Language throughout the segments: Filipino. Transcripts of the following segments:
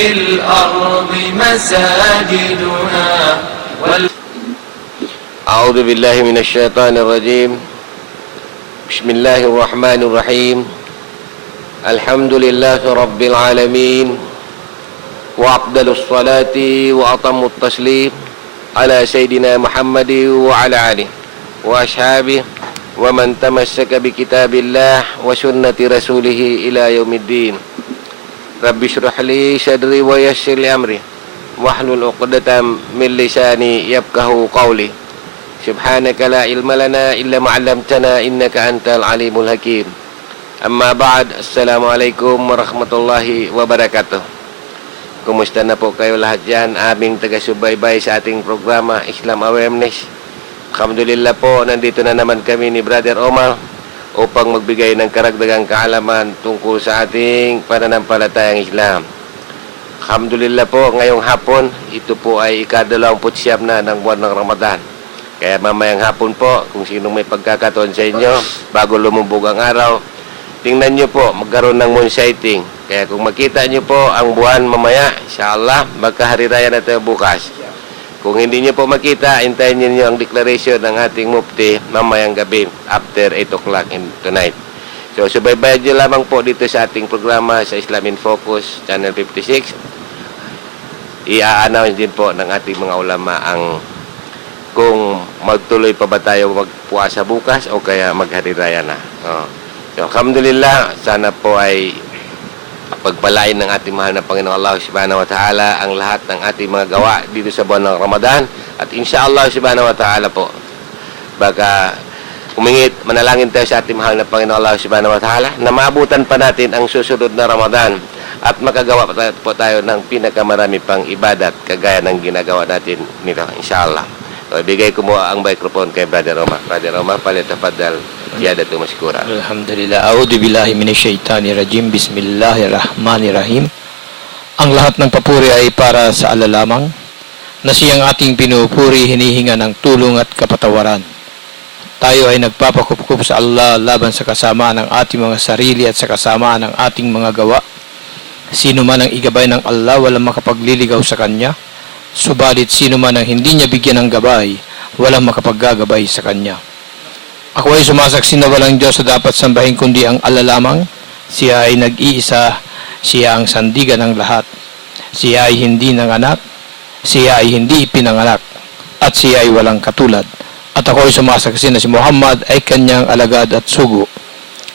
الأرض مساجدنا أعوذ بالله من الشيطان الرجيم. بسم الله الرحمن الرحيم. الحمد لله رب العالمين، وأفضل الصلاة وأتم التسليم على سيدنا محمد وعلى آله وأصحابه ومن تمسك بكتاب الله وسنة رسوله إلى يوم الدين. Rabbi shrah li sadri wa yassir li amri wahlul 'uqdatam min lisani yafqahu qawli. Subhanaka la ilma lana illa ma 'allamtana innaka antal alimul hakim. Amma ba'd. Assalamualaikum warahmatullahi wabarakatuh. Kumusta na po kayo lahat dyan, aming taga-subaybay sa ating programa Islam Awareness. Alhamdulillah po, nandito na naman kami ni Brother Omar upang magbigay ng karagdagang kaalaman tungkol sa ating pananampalatayang Islam. Alhamdulillah po, ngayong hapon, ito po ay ika-29 na ng buwan ng Ramadan. Kaya mamayang hapon po, kung sino may pagkakataon sa inyo, bago lumubog ang araw, tingnan nyo po, magkaroon ng moon sighting. Kaya kung makita nyo po ang buwan mamaya, insyaAllah, magkahari raya na tayo bukas. Kung hindi nyo po makita, hintayin nyo ang declaration ng ating mufti mamayang gabi after 8 o'clock tonight. So, subaybayan nyo lamang po dito sa ating programa sa Islam in Focus, Channel 56. I-announce din po ng ating mga ulama ang kung magtuloy pa ba tayo magpuasa bukas o kaya maghariraya na. So, alhamdulillah, sana po ay pagpalain ng ating mahal na Panginoon Allah Subhanahu wa Ta'ala ang lahat ng ating mga gawa dito sa buwan ng Ramadan, at insyaAllah Subhanahu wa Ta'ala po baka humingit, manalangin tayo sa ating mahal na Panginoon Allah Subhanahu wa Ta'ala na maabutan pa natin ang susunod na Ramadan at makagawa po tayo ng pinakamarami pang ibadat kagaya ng ginagawa natin nito, insyaAllah. So, ibigay ko mo ang microphone kay Brother Omar. Brother Omar, palitafaddal. Ziyadatu maskura. Alhamdulillah. A'udhu billahi minasyaitanirajim. Bismillahirrahmanirrahim. Ang lahat ng papuri ay para sa Allah lamang, na siyang ating pinupuri, hinihinga ng tulong at kapatawaran. Tayo ay nagpapakupkup sa Allah laban sa kasamaan ng ating mga sarili at sa kasamaan ng ating mga gawa. Sino man ang igabay ng Allah, walang makapagliligaw sa Kanya. Subalit sino man ang hindi niya bigyan ng gabay, walang makapaggagabay sa Kanya. Ako ay sumasaksi na walang Diyos sa dapat sambahin kundi ang Allah lamang. Siya ay nag-iisa, siya ang sandigan ng lahat. Siya ay hindi nanganak, siya ay hindi ipinanganak, at siya ay walang katulad. At ako ay sumasaksi na si Muhammad ay kanyang alagad at sugo.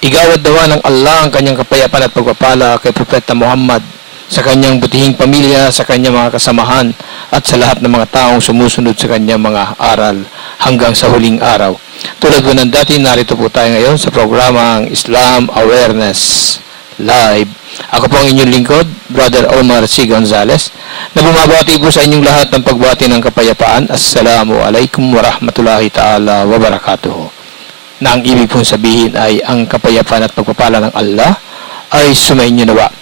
Igawad dawa ng Allah ang kanyang kapayapaan at pagpapala kay Propeta Muhammad, sa kanyang butihing pamilya, sa kanyang mga kasamahan, at sa lahat ng mga taong sumusunod sa kanyang mga aral hanggang sa huling araw. Tulad po ng dati, narito po tayo ngayon sa programang Islam Awareness Live. Ako po ang inyong lingkod, Brother Omar C. Gonzales, na bumabati po sa inyong lahat ng pagbati ng kapayapaan. Assalamu alaikum warahmatullahi ta'ala wabarakatuh. Na ang ibig pong sabihin ay ang kapayapaan at pagpapala ng Allah ay sumainyo nawa.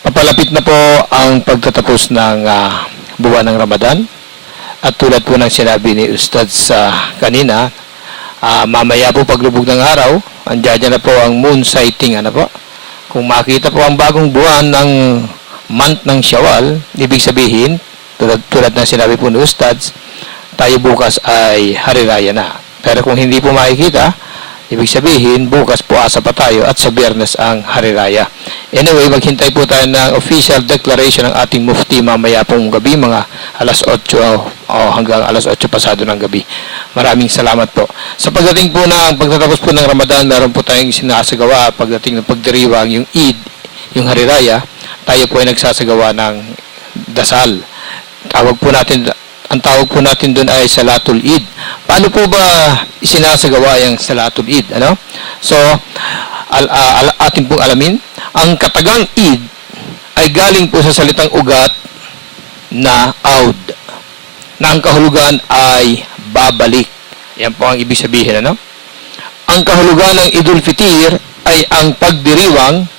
Papalapit na po ang pagtatapos ng buwan ng Ramadan. At tulad po ng sinabi ni Ustad sa kanina, mamaya po paglubog ng araw, andyan na po ang moon sighting. Kung makita po ang bagong buwan ng month ng Shawwal, ibig sabihin, tulad ng sinabi po ni Ustad, tayo bukas ay hari raya na. Pero kung hindi po makikita, ibig sabihin, bukas puasa pa tayo at sa Biyernes ang hari raya. Anyway, maghintay po tayo ng official declaration ng ating mufti mamaya pong gabi, mga alas 8 hanggang alas 8 pasado ng gabi. Maraming salamat po. Sa pagdating po ng pagtatapos po ng Ramadan, meron po tayong sinasagawa pagdating ng pagdiriwang yung Eid, yung hari raya, tayo po ay nagsasagawa ng dasal. Ang tawag po natin doon ay Salatul Eid. Paano po ba isinasagawa yung Salatul Eid? So, atin pong alamin, ang katagang Eid ay galing po sa salitang ugat na aud, na ang kahulugan ay babalik. Yan po ang ibig sabihin. Ang kahulugan ng Idul Fitir ay ang pagdiriwang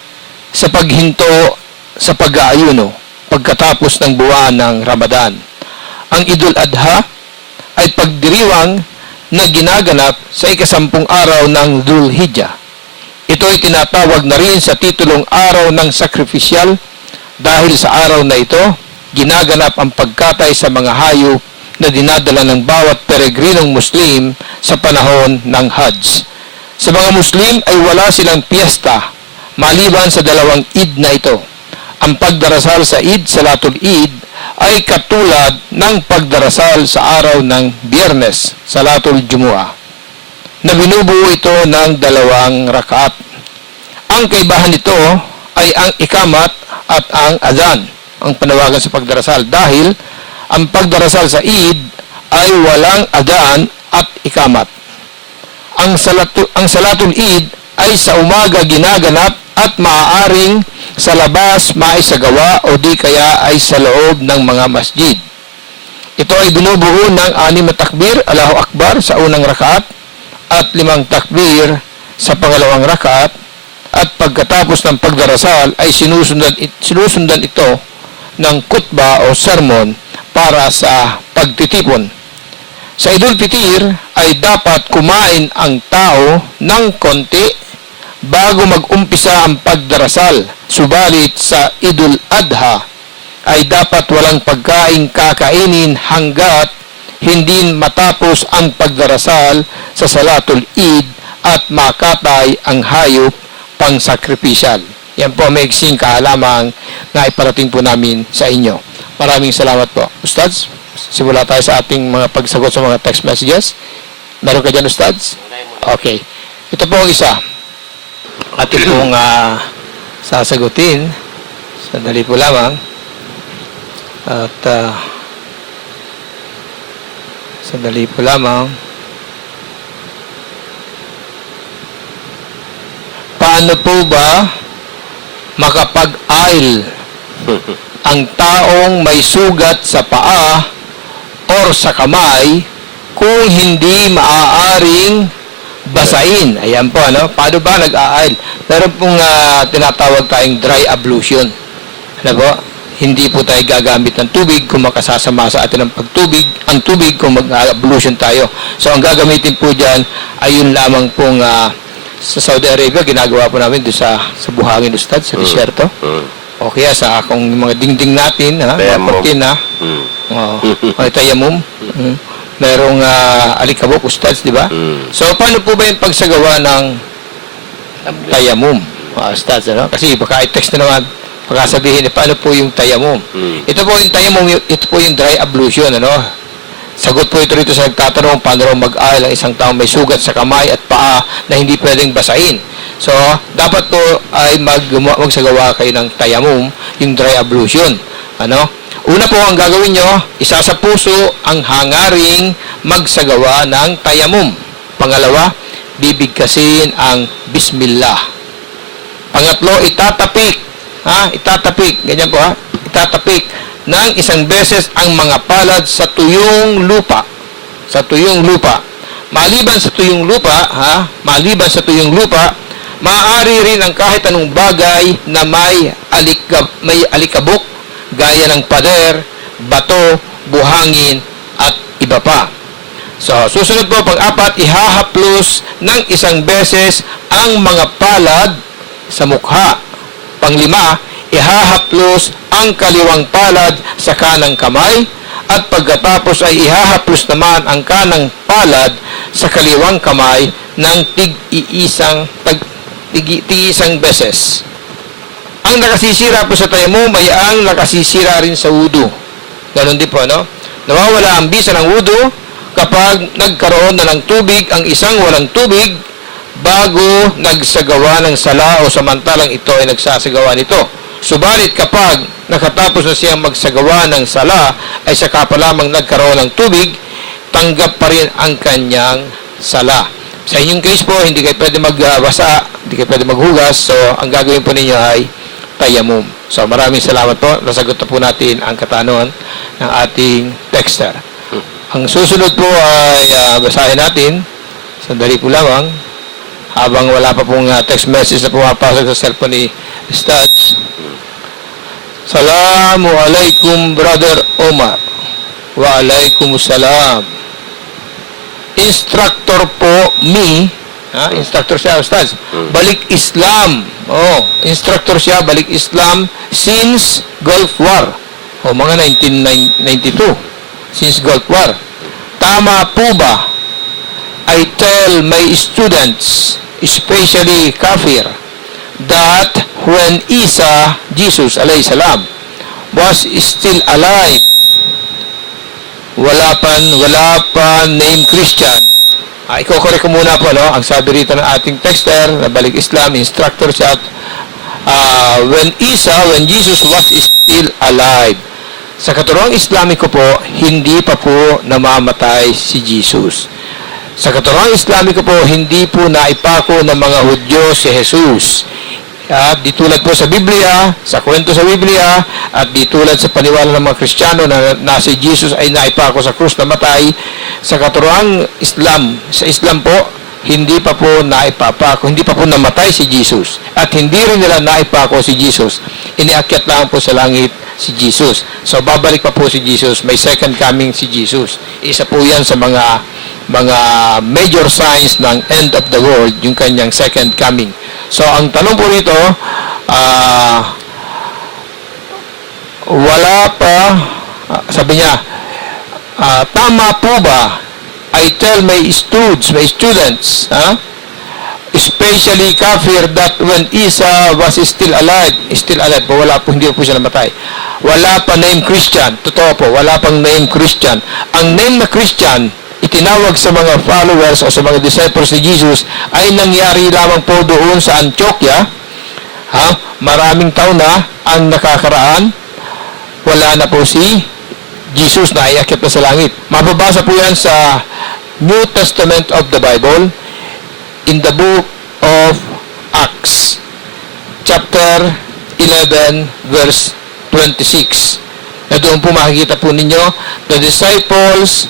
sa paghinto sa pag-aayuno pagkatapos ng buwan ng Ramadan. Ang Idul Adha ay pagdiriwang na ginaganap sa ika-10 araw ng Dhul Hijjah. Ito ay tinatawag na rin sa titulong araw ng sakripisyal Dahil sa araw na ito, ginaganap ang pagkatay sa mga hayop na dinadala ng bawat peregrinong Muslim sa panahon ng Hajj. Sa mga Muslim ay wala silang piyesta maliban sa dalawang Eid na ito. Ang pagdarasal sa Eid, Salatul Eid, ay katulad ng pagdarasal sa araw ng Biyernes, Salatul Jumu'ah, na binubuo ito ng 2 rakaat. Ang kaibahan nito ay ang ikamat at ang azan, ang panawagan sa pagdarasal, dahil ang pagdarasal sa Eid ay walang adaan at ikamat. Ang Salatul Eid ay sa umaga ginaganap at maaaring sa labas maisagawa o di kaya ay sa loob ng mga masjid. Ito ay binubuo ng 6 na takbir, Allahu Akbar, sa unang rakaat at 5 takbir sa pangalawang rakaat, at pagkatapos ng pagdarasal ay sinusundan ito ng kutba o sermon para sa pagtitipon. Sa Idul Fitir ay dapat kumain ang tao ng konti bago mag-umpisa ang pagdarasal. Subalit sa Idul Adha ay dapat walang pagkain kakainin hanggat hindi matapos ang pagdarasal sa Salatul Eid at makatay ang hayop pang sakripisyal. Yan po may iksing kaalaman na iparating po namin sa inyo. Maraming salamat po. Ustads, simula tayo sa ating mga pagsagot sa mga text messages. Meron ka dyan, Ustads? Okay. Ito po ang isa. Ating pong sasagutin. Sandali po lamang. At sandali po lamang. Paano po ba makapag-aisle ang taong may sugat sa paa or sa kamay kung hindi maaaring basain? Ayan po, ano? Paano ba nag-a-aisle? Meron pong tinatawag tayong dry ablution. Ano po? Hindi po tayo gagamit ng tubig kung makasasama sa atin ang tubig kung mag-ablution tayo. So, ang gagamitin po dyan ay yun lamang pong sa Saudi Arabia, ginagawa po namin doon sa buhangin, Ustad, sa disyerto. O kaya sa akong mga dingding natin, mga kortina, tayamum. Merong alikabok, Ustads, di ba? So, paano po ba yung pagsagawa ng tayamum, Ustads, ano? Kasi baka i-text na naman, baka sabihin, paano po yung tayamum? Ito po yung tayamum, ito po yung dry ablution, ano? Sagot po ito rito sa nagtatanong, paano raw mag-aisle ang isang taong may sugat sa kamay at paa na hindi pwedeng basain. So, dapat po ay magsagawa kayo ng tayamum, yung dry ablution, ano? Una po ang gagawin nyo, isa sa puso ang hangaring magsagawa ng tayamum. Pangalawa, bibigkasin ang Bismillah. Pangatlo, itatapik. Itatapik. Ganyan po itatapik ng 1 beses ang mga palad sa tuyong lupa. Sa tuyong lupa. Maliban sa tuyong lupa, maaari rin ang kahit anong bagay na may alikabok, gaya ng pader, bato, buhangin, at iba pa. So, susunod po, pang-4, ihahaplos ng 1 beses ang mga palad sa mukha. Pang-5, ihahaplos ang kaliwang palad sa kanang kamay, at pagkatapos ay ihahaplos naman ang kanang palad sa kaliwang kamay ng tig-iisang beses. Ang nakasisira po sa tayamum ay ang nakasisira rin sa wudu. Ganon din po, no? Nawawala ang bisa ng wudu kapag nagkaroon na ng tubig ang isang walang tubig bago nagsagawa ng sala o samantalang ito ay nagsasagawa nito. Subalit kapag nakatapos na siyang magsagawa ng sala ay saka pa lamang nagkaroon ng tubig, tanggap pa rin ang kanyang sala. Sa inyong case po, hindi kayo pwede magbasa, hindi kayo pwede maghugas, so ang gagawin po ninyo ay tayamum. So maraming salamat po. Nasagot na po natin ang katanungan ng ating texter. Ang susunod po ay basahin natin. Sandali po lamang. Habang wala pa pong text message na pumapasok sa cellphone ni Ustads. Salamu alaikum, Brother Omar. Wa alaikum salam. Instructor po me, Instructor siya, Ustaz. Balik Islam. Instructor siya, balik Islam since Gulf War. Mga 1992. Since Gulf War. Tama po ba? I tell my students, especially kafir, that when Isa, Jesus alayhi salam, was still alive, wala pa name Christian. Iko-correct ko muna po, ang sabi rito ng ating texter, na balik Islam, instructor siya, when Jesus was still alive. Sa katuruang Islamiko po, hindi pa po namamatay si Jesus. Sa katuruang Islamiko po, hindi po naipako ng mga Hudyo si Jesus. At di tulad po sa Biblia, sa kwento sa Biblia, at di tulad sa paniwala ng mga Kristiyano na si Jesus ay naipako sa krus na matay, sa katuruang Islam, sa Islam po, hindi pa po naipapako, hindi pa po namatay si Jesus. At hindi rin nila naipako si Jesus. Iniakyat lang po sa langit si Jesus. So, babalik pa po si Jesus. May second coming si Jesus. Isa po yan sa mga major signs ng end of the world, yung kanyang second coming. So, ang tanong po rito, wala pa, sabi niya, tama po ba? I tell my students, especially kafir, that when Isa was still alive po, wala po, hindi po siya namatay. Wala pa name Christian. Totoo po, wala pang name Christian. Ang name na Christian, itinawag sa mga followers o sa mga disciples ni Jesus ay nangyari lamang po doon sa Antioquia. Maraming taon na ang nakakaraan. Wala na po si Jesus na iakyat na sa langit. Mababasa po yan sa New Testament of the Bible in the book of Acts, chapter 11, verse 26. Na doon po makikita po ninyo, the disciples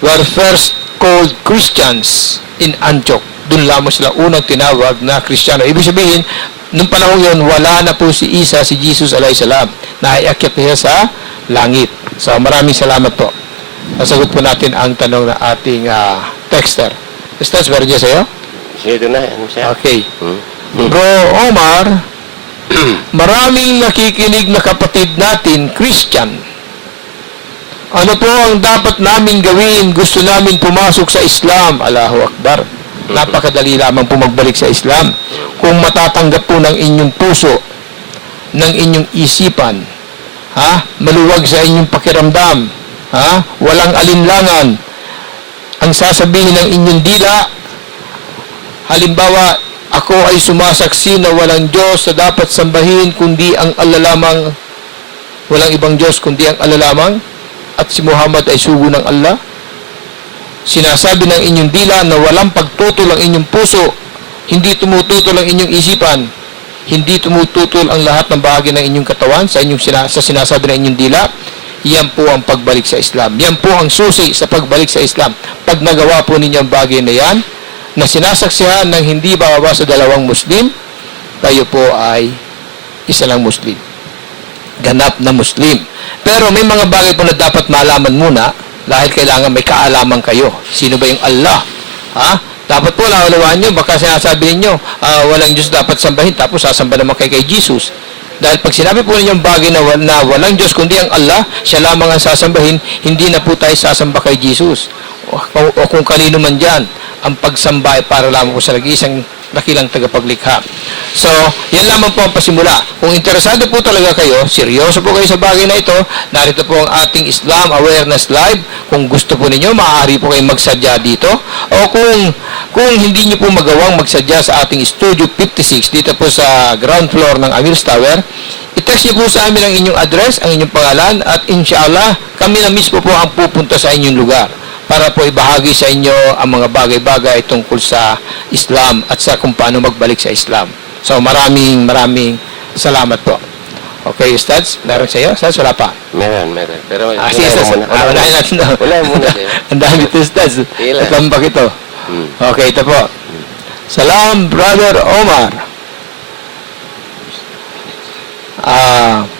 were first called Christians in Antioch. Doon lamang sila unang tinawag na Kristiyano. Ibig sabihin, nung panahon yun, wala na po si Isa, si Jesus alayhi salam. Naiakyat niya sa langit. So, maraming salamat po. Nasagot po natin ang tanong ng ating texter. Ustaz, meron niya sa'yo? Ito na. Ano siya? Okay. Bro Omar, maraming nakikinig na kapatid natin, Christian. Ano po ang dapat namin gawin? Gusto namin pumasok sa Islam. Allahu Akbar. Napakadali lamang po magbalik sa Islam. Kung matatanggap po ng inyong puso, ng inyong isipan, maluwag sa inyong pakiramdam, walang alinlangan, ang sasabihin ng inyong dila, halimbawa, ako ay sumasaksi na walang Diyos na dapat sambahin kundi ang Allah lamang, walang ibang Diyos kundi ang Allah lamang, at si Muhammad ay sugo ng Allah. Sinasabi ng inyong dila na walang pagtutol ang inyong puso, hindi tumututol ang inyong isipan, hindi tumututol ang lahat ng bahagi ng inyong katawan sa sinasabi ng inyong dila. Yan po ang pagbalik sa Islam. Yan po ang susi sa pagbalik sa Islam. Pag nagawa po ninyo ang bagay na yan, na sinasaksihan ng hindi bababa sa dalawang Muslim, tayo po ay isa lang Muslim. Ganap na Muslim. Pero may mga bagay po na dapat malaman muna dahil kailangan may kaalaman kayo. Sino ba yung Allah? Dapat po naunawaan nyo. Baka sinasabi ninyo, walang Diyos dapat sambahin, tapos sasamba naman kay Jesus. Dahil pag sinabi po ninyo yung bagay na walang Diyos kundi ang Allah, siya lamang ang sasambahin, hindi na po tayo sasamba kay Jesus. O kung kanino man dyan, ang pagsamba ay para lamang po sa nag-iisang dakilang tagapaglikha. So, yan lamang po ang pasimula. Kung interesado po talaga kayo, seryoso po kayo sa bagay na ito, narito po ang ating Islam Awareness Live. Kung gusto po ninyo, maaari po kayong magsadya dito. O kung hindi nyo po magawang magsadya sa ating Studio 56, dito po sa ground floor ng Amir's Tower, i-text nyo po sa amin ang inyong address, ang inyong pangalan, at inshallah, kami na mismo po ang pupunta sa inyong lugar para po ibahagi sa inyo ang mga bagay-bagay tungkol sa Islam at sa kung paano magbalik sa Islam. So, maraming salamat po. Okay, Ustaz, meron sa iyo? Ustaz, wala pa? Meron. Pero, sige, Ustaz. Unahin natin na. Wala muna. Ang dami ito, Ustaz. Natambak ito. Okay, ito po. Salam, Brother Omar.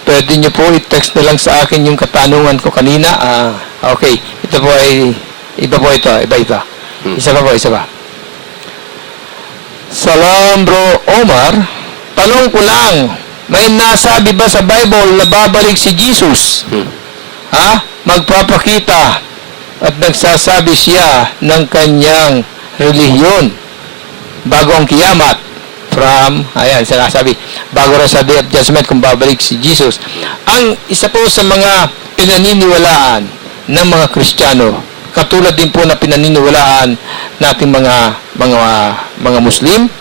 Pwede nyo po i-text na lang sa akin yung katanungan ko kanina. Okay, ito po ay iba po ito. Isa pa. Salam bro Omar, tanong ko lang, may nasabi ba sa Bible na babalik si Jesus? Ha? Magpapakita at nagsasabi siya ng kanyang relihiyon bago ang kiyamat. Ayan, sinasabi, bago rin sa Day of Judgment kung babalik si Jesus. Ang isa po sa mga pinaniniwalaan ng mga Kristiyano, katulad din po na pinaniniwalaan nating mga Muslim,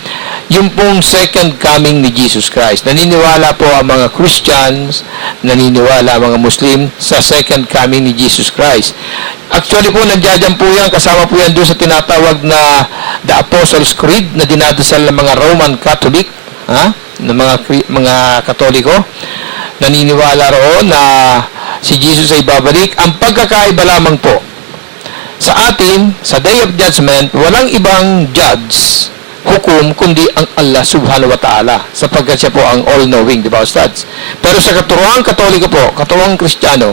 yung pong second coming ni Jesus Christ. Naniniwala po ang mga Christians, naniniwala ang mga Muslim sa second coming ni Jesus Christ. Actually po, nandiyan po yan, kasama po yan doon sa tinatawag na The Apostles' Creed na dinadasal ng mga Roman Catholic, ng mga Katoliko. Naniniwala roon na si Jesus ay babalik. Ang pagkakaiba lamang po, sa atin, sa Day of Judgment, walang ibang judge, hukom, kundi ang Allah subhanahu wa ta'ala, sapagkat siya po ang all-knowing, di ba, Ustads? Pero sa katuruang Katoliko po, katuruang Kristiyano,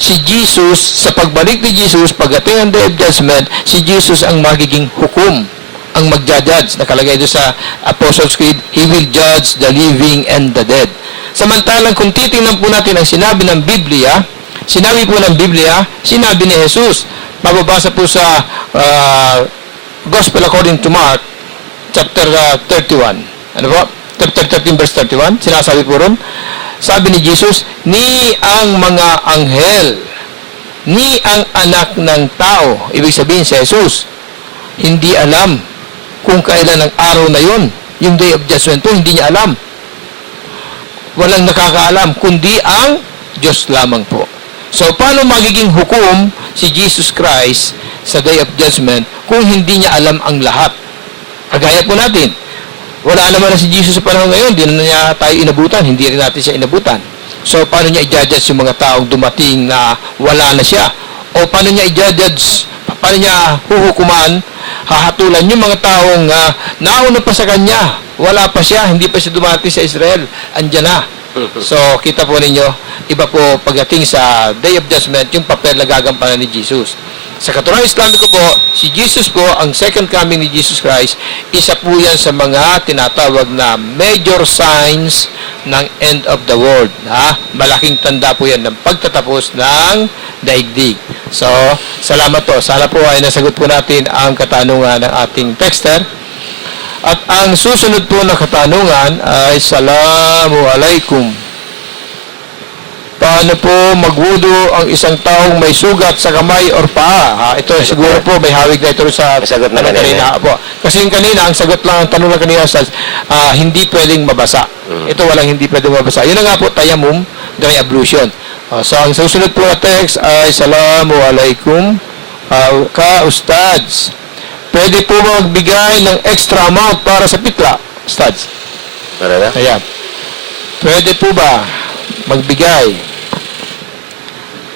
si Jesus, sa pagbalik ni Jesus, pagdating ang Day of Judgment, si Jesus ang magiging hukom, ang magja-judge. Nakalagay doon sa Apostles' Creed, He will judge the living and the dead. Samantalang kung titingnan po natin ang sinabi ng Biblia, sinabi ni Jesus, mababasa po sa Gospel according to Mark, chapter 31. Ano po? Chapter 13, verse 31. Sinasabi po ron, sabi ni Jesus, ni ang mga anghel, ni ang anak ng tao, ibig sabihin si Jesus, hindi alam kung kailan ang araw na yun. Yung Day of Judgment po, hindi niya alam. Walang nakakaalam, kundi ang Diyos lamang po. So, paano magiging hukom si Jesus Christ sa Day of Judgment kung hindi niya alam ang lahat? Kagaya po natin, wala naman na si Jesus sa panahon ngayon, hindi na niya tayo inabutan, hindi rin natin siya inabutan. So, paano niya i-judge yung mga taong dumating na wala na siya? O paano niya i-judge, paano niya huhukuman, hahatulan yung mga taong nauna pa sa kanya, wala pa siya, hindi pa siya dumating sa Israel, andyan na. So, kita po ninyo, iba po pagdating sa Day of Judgment, yung papel na gagampanan ni Jesus. Sa katuruan Islamiko po, si Jesus po, ang second coming ni Jesus Christ, isa po yan sa mga tinatawag na major signs ng end of the world. Malaking tanda po yan ng pagtatapos ng daigdig. So, salamat po. Sana po ay nasagot po natin ang katanungan ng ating texter. At ang susunod po na katanungan ay, Assalamu alaikum. Paano po magwudu ang isang taong may sugat sa kamay or paa? Ito siguro po may hawig na ito sa sagot na kanina po. Kasi yung kanina, ang sagot lang, ang tanong lang kanina, hindi pwedeng mabasa. Ito walang hindi pwedeng mabasa. Yun na nga po, tayamum, dry ablution. So ang susunod po na text ay, Assalamu alaikum, Ustads. Pwede po magbigay ng extra amount para sa pitla, Ustads? Ayan. Pwede po ba magbigay?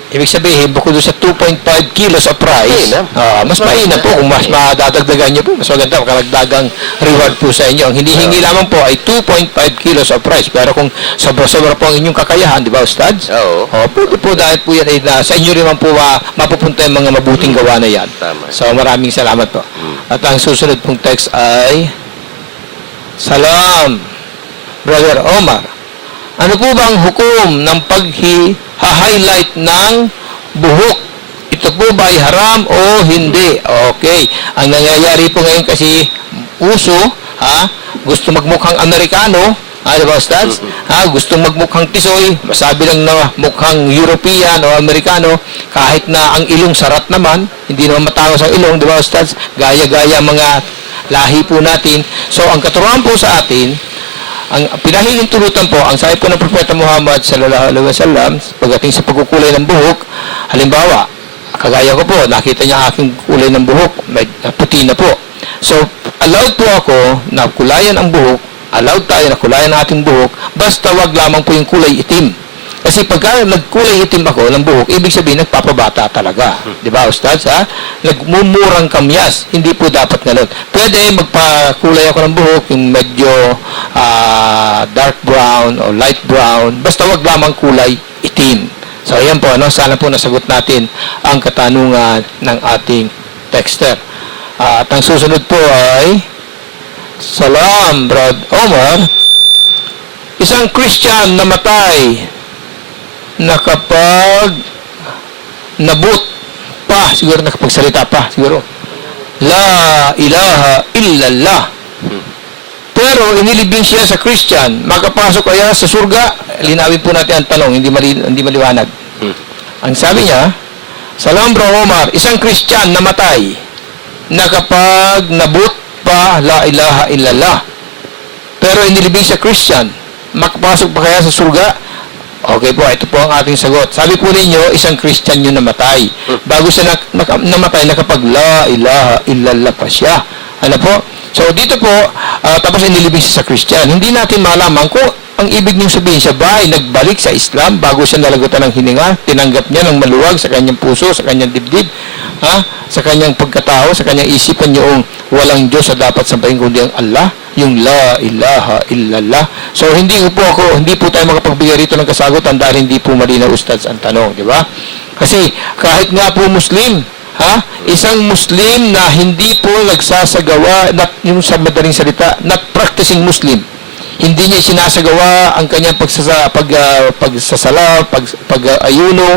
Ibig sabihin, bukod doon sa 2.5 kilos of price, mas mainam po kung mas madadagdagan nyo po. Mas maganda karagdagang reward po sa inyo. Ang hinihingi lamang po ay 2.5 kilos of price. Pero kung sobra-sobra po ang inyong kakayahan, di ba, Ustads? Oo. Pwede po dahil po yan ay sa inyo rin man po mapupunta yung mga mabuting gawa na yan. Tama. So, maraming salamat po. At ang susunod pong text ay, Salam, Brother Omar. Ano po ba ang hukom ng pag-highlight ng buhok? Ito po ba ay haram o hindi? Okay. Ang nangyayari po ngayon kasi uso, gusto magmukhang Amerikano, diba, Ustads? Gusto magmukhang tisoy, masabi lang na mukhang European o Amerikano, kahit na ang ilong sarat naman, hindi naman matangos ang ilong, diba, Ustads? Gaya-gaya mga lahi po natin. So, ang katuruan po sa atin, ang pinahihintulutan po, ang sabi po ng Propeta Muhammad sallallahu alaihi wasallam, pagdating sa pagkukulay ng buhok, halimbawa, kagaya ko po, nakita niya aking kulay ng buhok, may puti na po. So, allowed po ako na kulayan ang buhok, allowed tayo na kulayan ang ating buhok, basta wag lamang po yung kulay itim. Kasi pagka nagkulay itim ako ng buhok, ibig sabihin nagpapabata talaga. Di ba, Ustads? Nagmumurang kamyas. Hindi po dapat ganun. Pwede magpakulay ako ng buhok, yung medyo dark brown o light brown. Basta wag lamang kulay itim. So, ayan po. Sana po nasagot natin ang katanungan ng ating texter. At ang susunod po ay Salam, Brad Omar. Isang Christian namatay na kapag nabut pa, siguro nakapagsalita pa, siguro. La ilaha illallah. Pero inilibing siya sa Christian, makapasok kaya sa surga? Linawin po natin ang tanong, hindi maliwanag. Ang sabi niya, Salam Bro Omar, isang Christian namatay na kapag nabut pa la ilaha illallah. Pero inilibing sa Christian, makapasok pa kaya sa surga? Okay po, ito po ang ating sagot. Sabi po ninyo, isang Christian yung namatay. Bago siya namatay na kapag la ilaha illallah pa siya. Ano po? So dito po, tapos inilibing siya sa Christian. Hindi natin malaman kung ang ibig niyong sabihin siya ba ay nagbalik sa Islam bago siya nalagutan ng hininga, tinanggap niya ng maluwag sa kanyang puso, sa kanyang dibdib, sa kanyang pagkatao, sa kanyang isipan yung walang Diyos sa dapat sabayin kundi ang Allah, yung la ilaha illallah. So hindi po tayo makapagbigay rito ng kasagutan dahil hindi po malinaw ustads ang tanong, di ba? Kasi kahit nga po Muslim, isang Muslim na hindi po nagsasagawa, yung sa madaling salita, not practicing Muslim, hindi niya sinasagawa ang kanyang pagsasala, pag-ayuno,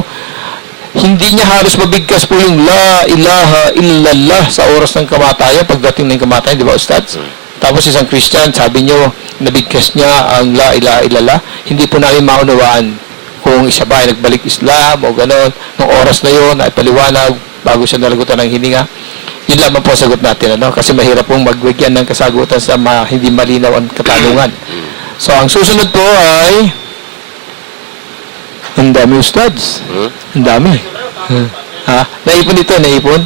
hindi niya halos mabigkas po yung la ilaha illallah sa oras ng kamatayan, pagdating ng kamatayan, di ba Ustads? Tapos isang Christian, sabi niyo, nabigkas niya ang la ilaha illallah, hindi po namin maunawaan kung isa ba ay nagbalik Islam o gano'n, ng oras na yun ay paliwanag bago siya nalagutan ng hininga. Yun lamang po sagot natin, kasi mahirap pong magbigyan ng kasagutan sa hindi malinaw ang katanungan. So, ang susunod po ay ang dami Ustads. Ang dami. Naipon ito, naipon.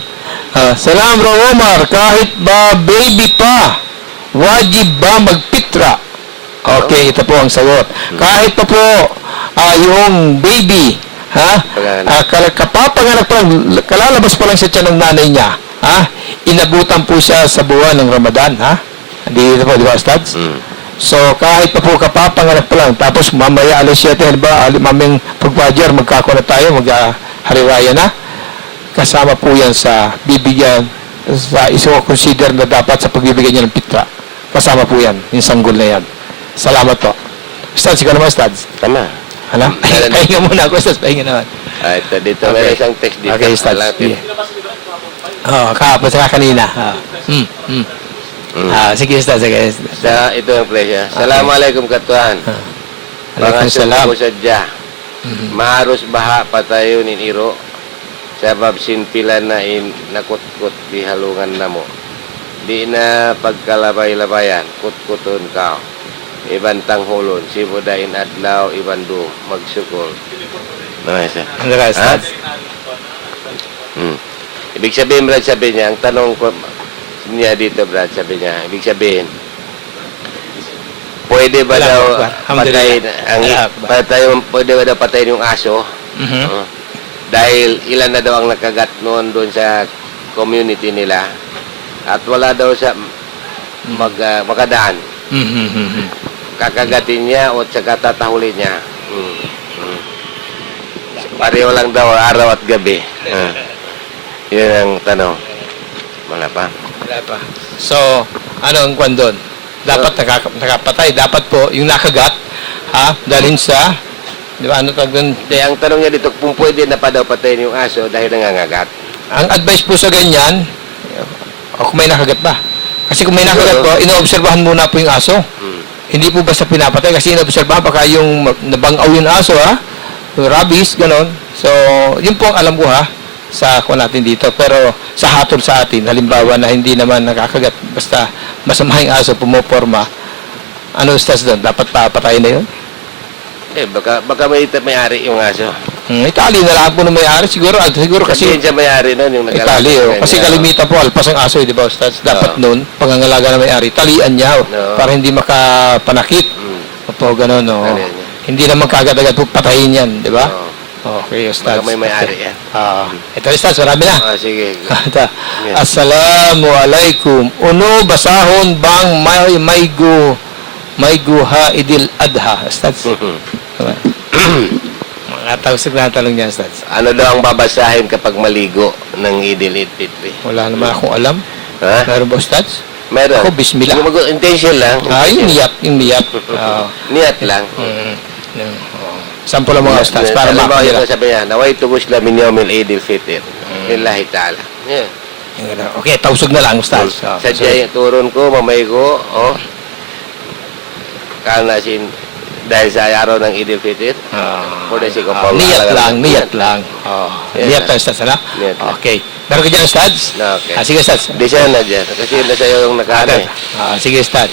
Salam Bro Omar, kahit ba baby pa, wajib ba magpitra? Okay, ito po ang sagot. Kahit pa po yung baby, kapapanganak pa lang, kalalabas pa lang sa tiyan ng nanay niya, inabutan po siya sa buwan ng Ramadan, Dito po, di ba, Ustads? So, kahit pa po kapapanganak pa lang, tapos mamaya alas 7, mamayang pagpadyar, magkakuna tayo, mag-hariwaya na, kasama po yan sa bibigyan, sa iso-consider na dapat sa pagbibigyan niya ng pitra. Kasama po yan, yung sanggol na yan. Salamat po. Ustads, ikaw naman, Ustads. Tama. Ano? Pahinga muna ako, Ustads, pahinga naman. Ito, dito may isang text dito. Okay, Ustads. Kahapon sa kanina. Sige, Ustaz. Ito ang presya. Assalamualaikum katuhan. Waalaikumsalam. Pangasun ko sadya. Maaros baha patayo nin iro. Sabab sinpilan na nakutkot di halungan na mo. Di na pagkalabay-labayan, kutkuton ka. Ibantang hulon, simudain adlaw, ibando, magsukol. Nice. Ano ka, Ustaz? Ibig sabihin, Brad, sabi niya, ang tanong ko niya dito, Brad, sabi niya, ibig sabihin, pwede ba daw pwede ba daw patayin yung aso? Dahil ilan na daw ang nakagat noon doon sa community nila at wala daw sa makadaan. Kakagatin niya o saka tatahulin niya. Pareho lang daw araw at gabi. Yun ang tanong. Wala pa. So, ano ang kwan doon? Dapat nakapatay. Dapat po, yung nakagat, dalhin sa, di ba, ano tag doon? Ang tanong niya dito, kung pwede na pa daw patayin yung aso dahil nangangagat. Ang advice po sa ganyan, kung may nakagat ba? Kasi kung may nakagat po, inoobserbahan muna po yung aso. Hindi po basta pinapatay kasi inoobserbahan baka yung nabangaw yung aso, rabies, ganon. So, yun po ang alam ko, sa ako natin dito. Pero sa hatol sa atin, halimbawa na hindi naman nakakagat, basta masama yung aso, pumoporma, ano Ustaz doon? Dapat papatayin na yun? Baka may-ari yung aso. Itali na lang po ng may-ari. Siguro kasi... Kasi siya may-ari nun yung nag-alaga. Itali, kasi kalimitan po, alpas ang aso, di ba Ustaz? Dapat noon, pangangalaga na may-ari, talian niya, para hindi makapanakit. Opo, gano'n, Hindi naman kagad-agad po patayin yan, di ba? Okay, Ustaz. Baka may-ari yan. Ito, Ustaz, marami na. Sige. Assalamualaikum. Uno basahon bang maygo haidil adha, Ustaz? Mga tausig na tanong niya, Ustaz. Ano daw ang babasahin kapag maligo ng Idil Fitri? Wala naman akong alam. Meron ba, Ustaz? Meron. Ako, bismillah. Intention lang. Yung niyat. Niyat lang. Sample ang mga ustaz para Halimbawa, makakira. ito sabi niya, nawaitu gusla min yawmil Eid al-Fitr. Lillahi ta'ala. Yeah. Okay, tausog na lang ustaz. Sadya yung turun ko, mamay ko, kanasin dahil sa araw ng Eid al-Fitr. Niyat lang. Niyat lang ustaz, ano? Niyat lang. Okay. Meron ka dyan ustaz? Okay. Sige ustaz. Di siya na dyan. Kasi nasa iyo yung nakaano eh. Sige ustaz.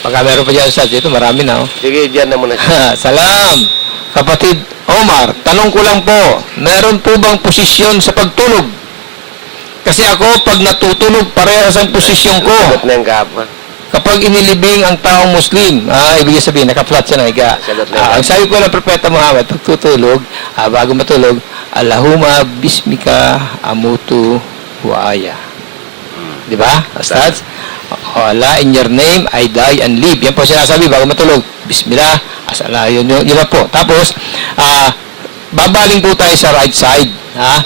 Pagka meron pa dyan ustaz, ito marami na. Sige, dyan na muna siya. Salam. Kapatid Omar, tanong ko lang po, meron po bang posisyon sa pagtulog? Kasi ako, pag natutulog, parehas ang posisyon ko. Sagot na yung kapwa. Kapag inilibing ang taong Muslim, ibig sabihin, naka-flat siya ng higa. Ang sabi ko ng Propeta Muhammad, pag tutulog, bago matulog, Allahumma bismika amutu wa aya. Di ba? Ustaz? Allah, in your name, I die and live. Yan po sinasabi bago matulog. Bismillah. Asala, yun na po. Tapos, babaling po tayo sa right side.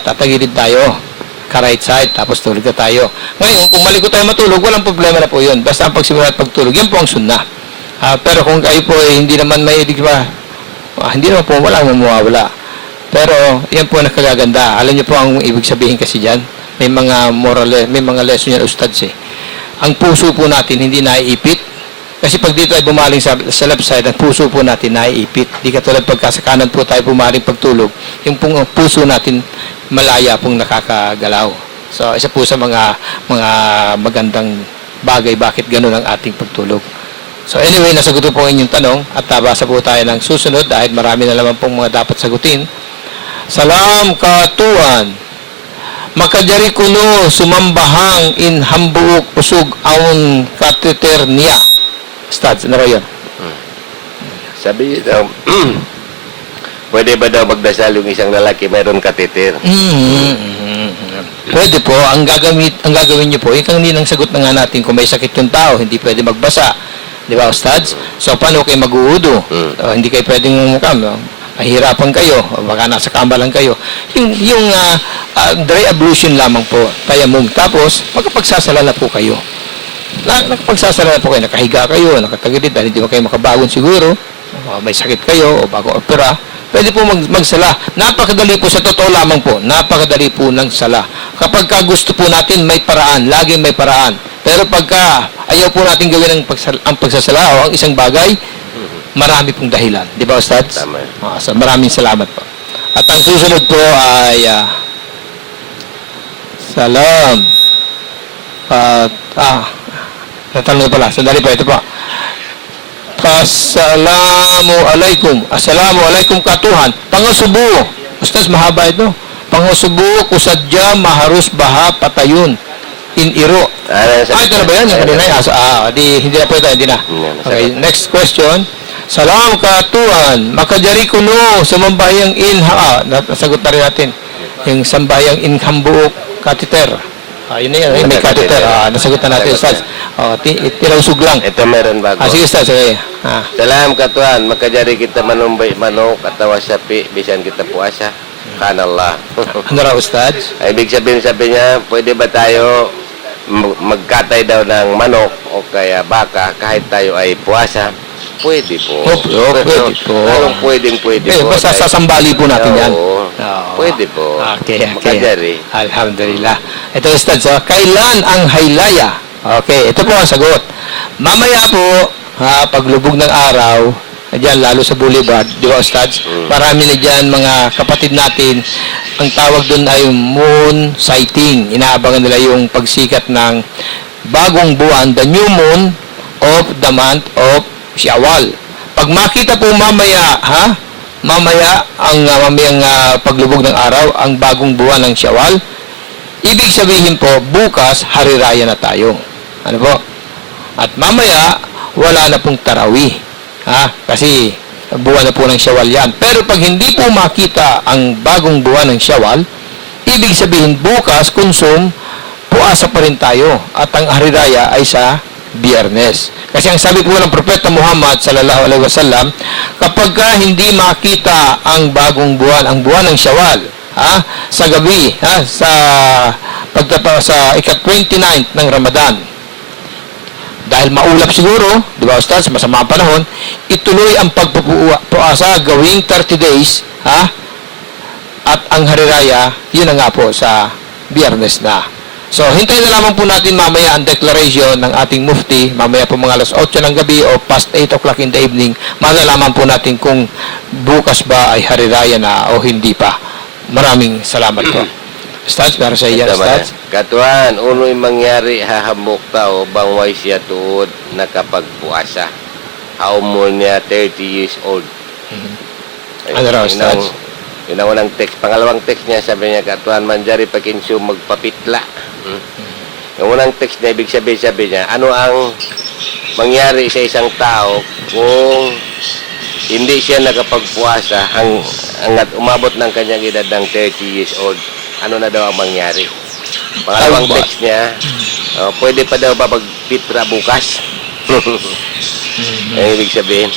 Tatagilid tayo. Ka-right side. Tapos tulog na tayo. Ngayon, kung maliko tayo matulog, walang problema na po yun. Basta ang pagsimula at pagtulog, yan po ang sunnah. Pero kung kayo po hindi naman may idig ba, hindi naman po, wala naman mawawala. Pero, yan po nakagaganda. Alam niyo po ang ibig sabihin kasi dyan. May mga moral, may mga lesson yan, ustads eh. Ang puso po natin hindi naiipit. Kasi pag dito ay bumaling sa left side, ang puso po natin naiipit. Di katulad pagka sa kanan po tayo bumaling pagtulog, yung pong puso natin malaya pong nakakagalaw. So, isa po sa mga magandang bagay bakit ganun ang ating pagtulog. So, anyway, nasagot po ang inyong tanong at basa po tayo ng susunod dahil marami na naman pong mga dapat sagutin. Salam katuan. Makajari kuno sumambahang in hambuok usog aun kateter niya. Ustaz, ano yun? Sabi daw, pwede ba daw magdasal yung isang lalaki mayroon kateter? Pwede po. Ang gagawin niyo po, yung kaninang sagot na nga natin, kung may sakit yung tao, hindi pwede magbasa. Di ba, Ustaz? So, paano kayo mag-uudo? Hindi kayo pwedeng mahirapan kayo, o baka nasa kamba lang kayo. Yung dry ablution lamang po, tayamum. Tapos, magkapagsasala na po kayo. Nakapagsasala na po kayo, nakahiga kayo, nakatagilid, dahil hindi mo kayo makabangon siguro, may sakit kayo, o bago opera, pwede po magsala. Napakadali po, sa totoo lamang po, napakadali po ng sala. Kapag gusto po natin, may paraan, laging may paraan. Pero pagka ayaw po natin gawin ang pagsasala o ang isang bagay, marami pong dahilan. Di ba, Ustaz? Tama. So maraming salamat po. At ang susunod po ay salam. Natanong pala. Sandali po. Ito po. Assalamualaikum. Assalamualaikum katuhan. Pangasubo. Ustaz, mahaba ito. Pangasubo kusadya maharus baha patayun. In iro. Ito na ba yan? Yung kanina. Hindi na po ito. Hindi na. Okay, next question. Salam katuan. Makajari kuno sa mambayang nasagot na rin natin. Yung sambayang inhambuok katiter. Yun na yan. May katiter. Nasagot na natin, Ustaz. Tirausog lang. Ito meron bago. Sige, Ustaz. Okay. Salam katuan, makajari kita manumbay manok at tawasapi, bisan kita puasa. Kanallah. Ano raw, Ustaz? Ibig sabi niya, pwede ba tayo magkatay daw ng manok o kaya baka kahit tayo ay puasa? Pwede po. Pwede po. Pwede po. Basta sasambali po natin yan. Pwede po. Okay. Makajari. Alhamdulillah. Ito, Ustaz. Kailan ang haylaya? Okay, ito po ang sagot. Mamaya po, paglubog ng araw, dyan, lalo sa boulevard, di ba, Ustaz? Marami na dyan, mga kapatid natin, ang tawag doon ay moon sighting. Inaabangan nila yung pagsikat ng bagong buwan, the new moon of the month of Syawal. Pag makita po mamaya, mamayang paglubog ng araw, ang bagong buwan ng Syawal, ibig sabihin po, bukas, hari raya na tayo. Ano po? At mamaya, wala na pong tarawih. Kasi buwan na po ng Syawal yan. Pero pag hindi po makita ang bagong buwan ng Syawal, ibig sabihin, bukas, puasa pa rin tayo. At ang hari raya ay sa Biyernes. Kasi ang sabi po ng Propeta Muhammad sallallahu alaihi wasallam, kapag hindi makita ang bagong buwan, ang buwan ng Syawal, sa gabi, sa ika-29 ng Ramadan, dahil maulap siguro, di ba Ustaz, masama ang panahon, ituloy ang pagpupuasa gawing 30 days, ha? At ang Hari Raya, yun na nga po sa Biyernes na. So, hintayin na lamang po natin mamaya ang declaration ng ating mufti, mamaya po mga alas 8 ng gabi o past 8 o'clock in the evening, malalaman po natin kung bukas ba ay Hari Raya na o hindi pa. Maraming salamat po. Ustaz, para sa iya, Ustaz. Katuan, uno'y mangyari hahambok tao bangway siya tuod nakapagpuasa. How mo niya 30 years old. Ano raw, Ustaz? Yun ang unang text. Pangalawang text niya, sabi niya, Katuan, manjari pakinsu magpapitla. Yung unang text niya, ibig sabi niya, ano ang mangyari sa isang tao kung hindi siya nakapagpuasa hanggat umabot ng kanyang edad ng 30 years old? Ano na daw ang mangyari? Pangalawang text niya, pwede pa daw ba magpitra bukas? Ang ibig sabihin.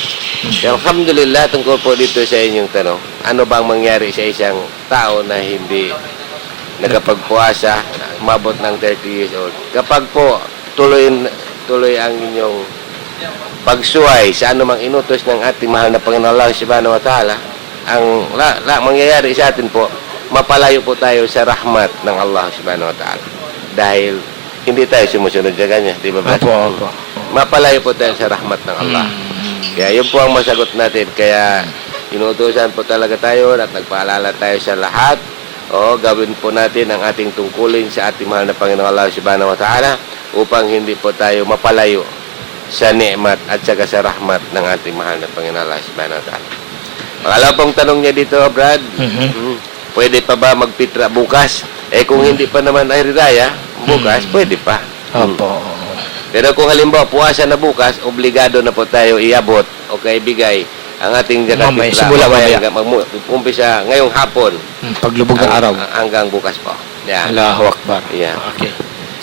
Pero alhamdulillah, tungkol po dito sa inyong tanong, ano bang mangyari sa isang tao na hindi nakapagpuasa, umabot ng 30 years old? Kapag po tuloy ang inyong pagsuway sa anumang inutos ng ating mahal na Panginoon Allah Subhanahu wa Ta'ala, ang mangyayari sa atin po, mapalayo po tayo sa rahmat ng Allah Subhanahu wa Ta'ala. Dahil hindi tayo sumusunod sa kanya, di ba ba? Opo. Mapalayo po tayo sa rahmat ng Allah. Kaya yun po ang masagot natin. Kaya inutusan po talaga tayo at nagpaalala tayo sa lahat. Gawin po natin ang ating tungkulin sa ating mahal na Panginoon Allah Subhanahu wa Ta'ala upang hindi po tayo mapalayo sa ni'mat at saka sa rahmat ng ating mahal na Panginoon Allah Subhanahu wa Ta'ala. Pangalawa pong tanong niya dito, Brad, pwede pa ba magpitra bukas? Kung hindi pa naman ay Raya, bukas, pwede pa. Opo. Pero kung halimbawa puasa na bukas, obligado na po tayo iabot o kaibigay ang ating Mamaya, zakatitla. simula mamaya. Umpisa ngayong hapon. Paglubog ng araw. Hanggang bukas po. Yeah. Allahu Akbar. Yeah. Okay.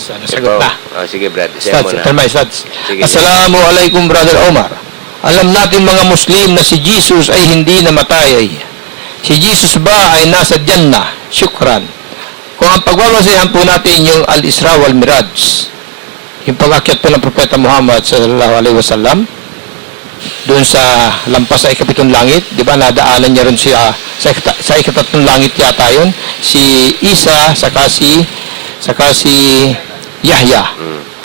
So, nasagot na. Sige, Brad. Siya Ustaz, muna. termay, Ustaz. Sige. Assalamualaikum, Brother Omar. Alam natin mga Muslim na si Jesus ay hindi namatay. Si Jesus ba ay nasa Jannah? Syukran. Kung ang pagbabasahan po natin yung Al-Isra wal-Miraj, yung pag-akyat po ng Propeta Muhammad sallallahu alaihi wasallam doon sa lampas sa ikapitong langit, di ba, nadaanan niya rin siya sa ikatatlong langit yata yun, si Isa saka si Yahya,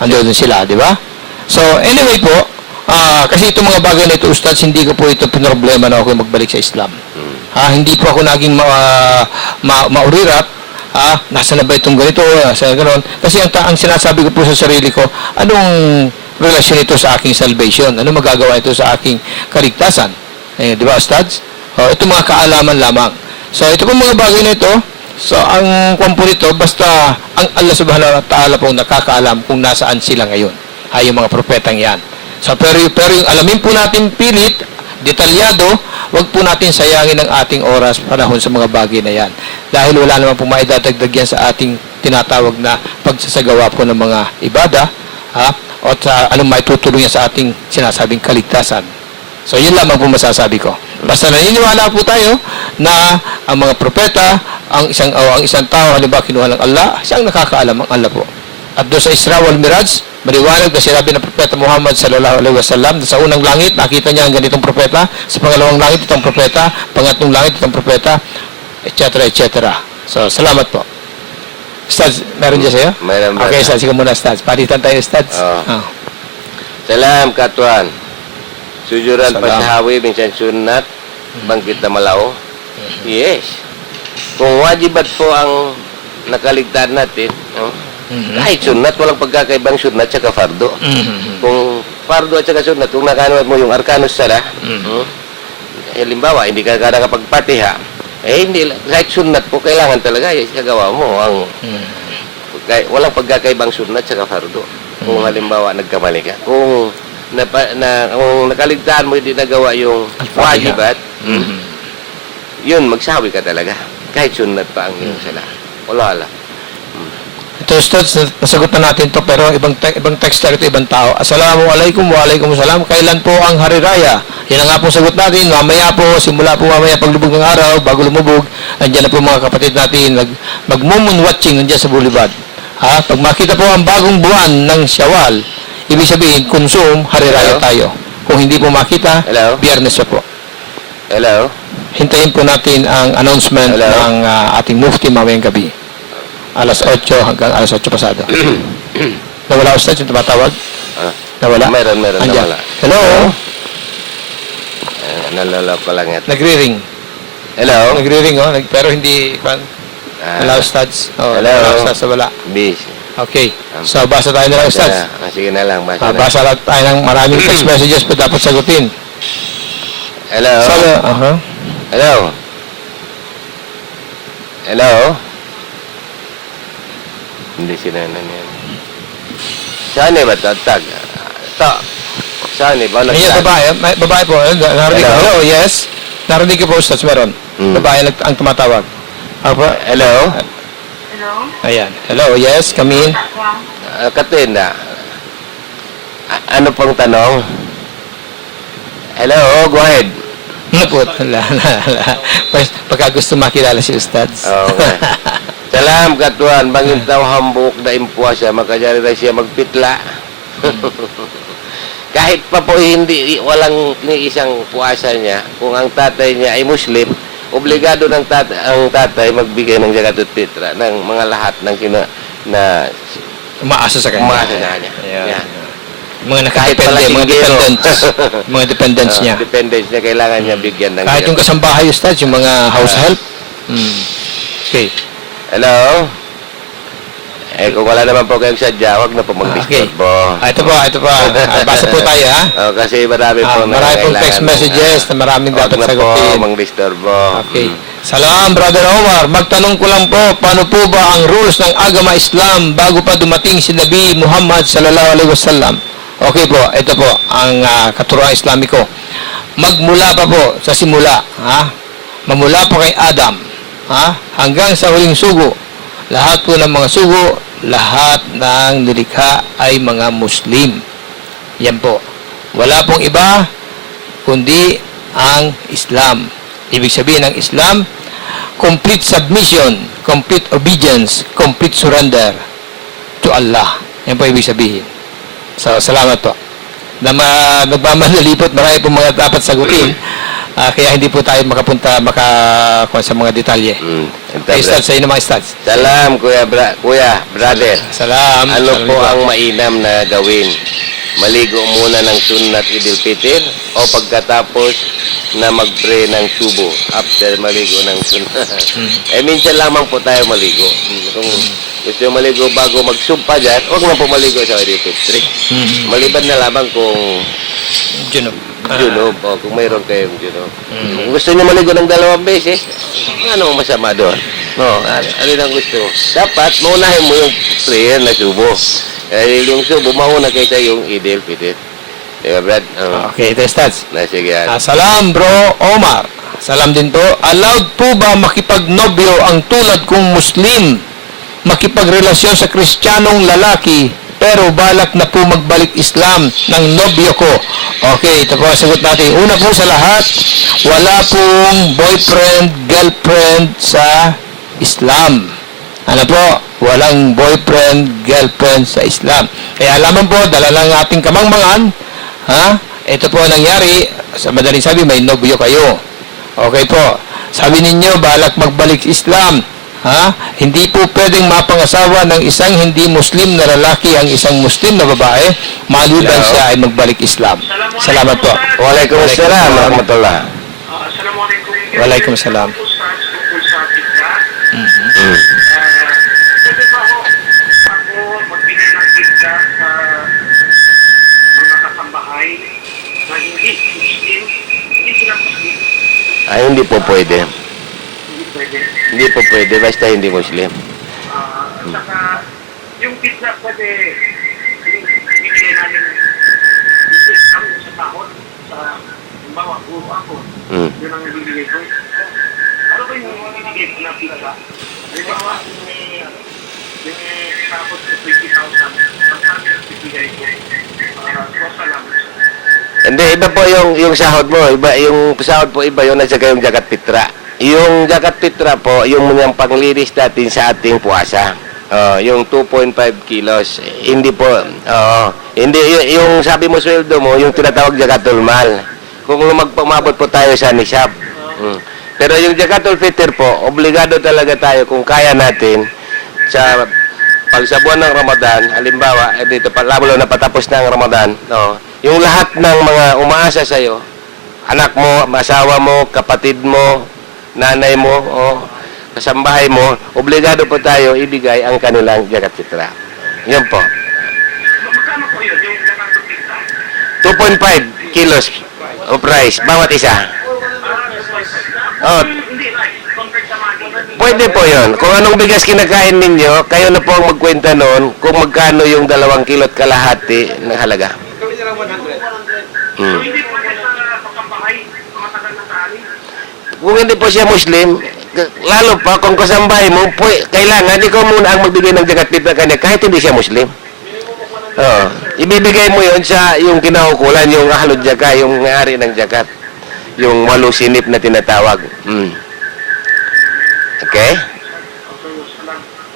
andun sila, di ba? So anyway po, kasi itong mga bagay na ito, Ustaz, hindi ko po ito pinroblema na ako magbalik sa Islam. Hindi po ako naging maurirat. Nasa na ba itong ganito, sa gano'n. Kasi ang sinasabi ko po sa sarili ko, anong relasyon ito sa aking salvation? Ano magagawa ito sa aking kaligtasan? Di ba, Ustads? Ito mga kaalaman lamang. So, ito pong mga bagay na ito, so, ang kwampo nito, basta ang Allah Subhanahu wa Ta'ala pong nakakaalam kung nasaan sila ngayon. Yung mga propetang yan. So, pero yung alamin po natin pilit, detalyado, wag po natin sayangin ang ating oras, panahon sa mga bagay na yan. Dahil wala naman po maidadagdag yan sa ating tinatawag na pagsasagawa po ng mga ibada, o sa anong maitutulong yan sa ating sinasabing kaligtasan. So, yun lamang po masasabi ko. Basta naniniwala po tayo na ang mga propeta, ang isang tao, halimbawa kinuha ng Allah, siyang nakakaalam ang Allah po. At doon sa Isra wal Miraj, maliwanag na sinabi ng Propeta Muhammad sallallahu alaihi wasallam, sa unang langit, nakita niya ang ganitong propeta, sa pangalawang langit, itong propeta, pangatlong langit, itong propeta, etc., etc. So, salamat po. Ustaz, meron dyan sa'yo? Meron ba? Okay, Ustaz, sige muna, Ustaz. Palitan tayo, Ustaz. Salam, Katuan. Sujuran Salam. pasahawi, minsan sunat, bangkit na malao. Yes. Kung wajibat po ang nakaligtaan natin, kahit sunat, walang pagkakaibang sunat saka fardo. Kung fardo at saka sunat, kung nakanuat mo yung arkanus sala, halimbawa, hindi ka nakapagpatiha, hindi, kahit sunat po, kailangan talaga, isagawa mo ang walang pagkakaibang sunat saka fardo. Kung halimbawa, nagkamali ka. Kung nakaligtaan mo, hindi nagawa yung wajibat, yun, magsawi ka talaga. Kahit sunat pa ang iyong sala. Wala. Ito, Ustaz, nasagot na natin to, pero ibang texter ito, ibang tao. Assalamualaikum, waalaikumsalam. Kailan po ang Hari Raya? Yan ang nga pong sagot natin. Mamaya po, simula po mamaya paglubog ng araw, bago lumubog, andyan na po mga kapatid natin, magmumun watching nandiyan sa Boulevard. Pag makita po ang bagong buwan ng Syawal, Ibig sabihin, consume, hari raya Hello? tayo. Kung hindi po makita, Hello? Biyernes na po. Hello? Hintayin po natin ang announcement Hello? ng ating mufti mamayang gabi. Alas 8 hanggang alas 8 pasado. Nawala Ustad yung tumatawag? Ah, Nawala? meron Andiyan. nawala. Hello? Nalala ko lang ito. Nagre-ring. Hello? Nagre-ring, oh. Pero hindi, wala Ustads. Oh, Hello? wala Ustads, wala. Busy. Okay. So, basa tayo na lang Ustads. Sige na lang. Basa na. Basa lang tayo ng maraming text messages po dapat sagutin. Hello? So, Hello? Hello? Hindi sinanan yan. Saan ba tatag? Saan ba Ayan, babae. Babae po. Narinig ko. Hello? Hello, yes. Narinig ko po Ustads, meron. Babae ang tumatawag. Apo? Hello? Hello? Ayan. Hello, yes, come in. Katinda. Ano pang tanong? Hello? Go ahead. Napot. Pagka gusto makilala si Ustads. Okay. Salam katuan, bangin tao hambuk na impuwa siya, makajari na siya magpitla. Kahit pa po hindi, walang ni isang puasa niya, kung ang tatay niya ay Muslim, obligado ng ang tatay magbigay ng zakat at fitra ng mga lahat ng na Umaasa sa kanya. umaasa sa kanya. Ayan. Yeah. Mga Kahit pala nakadepende, mga singgero. dependents. Mga dependents niya. Dependence niya, kailangan niya bigyan ng Kahit yung zakat. kasambahay, Ustads, yung mga house help. Okay. Hello? Kung wala naman po kayong sadya, wag na po mag-disturbo. Ito po. Basa po tayo, ha? Kasi marami po Marami pong text messages na maraming dapat wag na sagutin. po mag-disturbo. Okay. Salam, Brother Omar. Magtanong ko lang po, paano po ba ang rules ng agama Islam bago pa dumating si Nabi Muhammad sallallahu alaihi wasallam? Okay po, ito po ang katuruan Islamiko. Magmula pa po sa simula, ha? Mamula po kay Adam, ha? Hanggang sa huling sugo. Lahat po ng mga sugo, lahat ng nilikha ay mga Muslim. Yan po. Wala pong iba kundi ang Islam. Ibig sabihin ng Islam, complete submission, complete obedience, complete surrender to Allah. Yan po ibig sabihin. So, salamat po. Nagmamadali po at marami po mga dapat sagutin. Kaya hindi po tayo makakuha sa mga detalye. Ay, Ustads, sa inyo mga Ustads. Salam, kuya, brother. Salam. Ano Salam po po. ang mainam na gawin? Maligo muna ng sunnat Idil Fitr o pagkatapos na mag-pray ng subo after maligo ng sunnat? Minsan lamang po tayo maligo. Kung gusto yung maligo bago magsumpa dyan, huwag mo po maligo sa Idil Fitr. Maliban na lamang kung Junub. junub o kung mayroon kayong junub. Kung gusto nyo maligo ng 2 beses, ano masama doon? No, ano lang gusto mo? Dapat maunahin mo yung prayer na subo. Yung subo, mauna kaysa yung Idil Fitr. Diba, Brad? Okay, ito Ustads. Sige. Salam, Bro Omar. Salam din po. Allowed po ba makipagnobyo ang tulad kong Muslim? Makipagrelasyon sa Kristiyanong lalaki pero balak na po magbalik Islam ng nobyo ko. Okay, ito po ang sagot natin. Una po sa lahat, wala pong boyfriend, girlfriend sa Islam. Ano po? Walang boyfriend, girlfriend sa Islam. Kaya alaman po, dala lang ating kamangmangan. Ha? Ito po ang nangyari. Sa madaling sabi, may nobyo kayo. Okay po. Sabi ninyo, balak magbalik Islam. Ha? Hindi po pwedeng mapangasawa ng isang hindi Muslim na lalaki ang isang Muslim na babae maliban siya ay magbalik Islam. Salamat po. Waalaikumsalam warahmatullah. Assalamualaikum. Waalaikumsalam. Tungkol sa pizza. Mm. Pwede ba ako magbigay ng pizza sa mga kasambahay na hindi Muslim? Hindi sila Muslim. Ay, hindi po pwede. Hindi pwede. Hindi po pwede, basta hindi Muslim. Saka, yung pizza pwede bigyan namin discount sa tahon sa bawa puro ako. Mm. Yun ang nabibigay ko. Ano ba yung nabibigay ko na pizza? Halimbawa, yung tapos ko 20,000, ang kami ang bibigay ko. Kosa lang. Hindi, iba po yung sahod mo. Iba, yung sahod po iba yun at saka yung zakat fitra. Yung zakat fitra po, yung panglinis natin sa ating puasa. Yung 2.5 kilos. Hindi po, hindi, yung sabi mo sweldo mo, yung tinatawag jagatul mal. Kung magpamabot po tayo sa nisab. Pero yung jagatul fitr po, obligado talaga tayo kung kaya natin sa pag sa buwan ng Ramadan, halimbawa, dito, lalo na patapos na ang Ramadan, yung lahat ng mga umaasa sa iyo, anak mo, asawa mo, kapatid mo, nanay mo, kasambahay mo, obligado po tayo ibigay ang kanilang zakat fitra. Yan po. Magkano po yun, yung zakatul fitra? 2.5 kilos o price, bawat isa. Hindi, right. Compared sa money. Pwede po yon. Kung anong bigas kinakain ninyo, kayo na po ang magkwenta noon kung magkano yung 2 kilot kalahati ng halaga. So, hindi po niya sa pagkabahay, matagal na sa amin. Kung hindi po siya Muslim, lalo pa kung kasambahay mo, kailangan ikaw muna ang magbigay ng zakat fitra kanya kahit hindi siya Muslim. Ibibigay mo yon sa yung kinahukulan, yung ahlud zakat, yung may-ari ng zakat. Yung 8 sinip na tinatawag. Okay?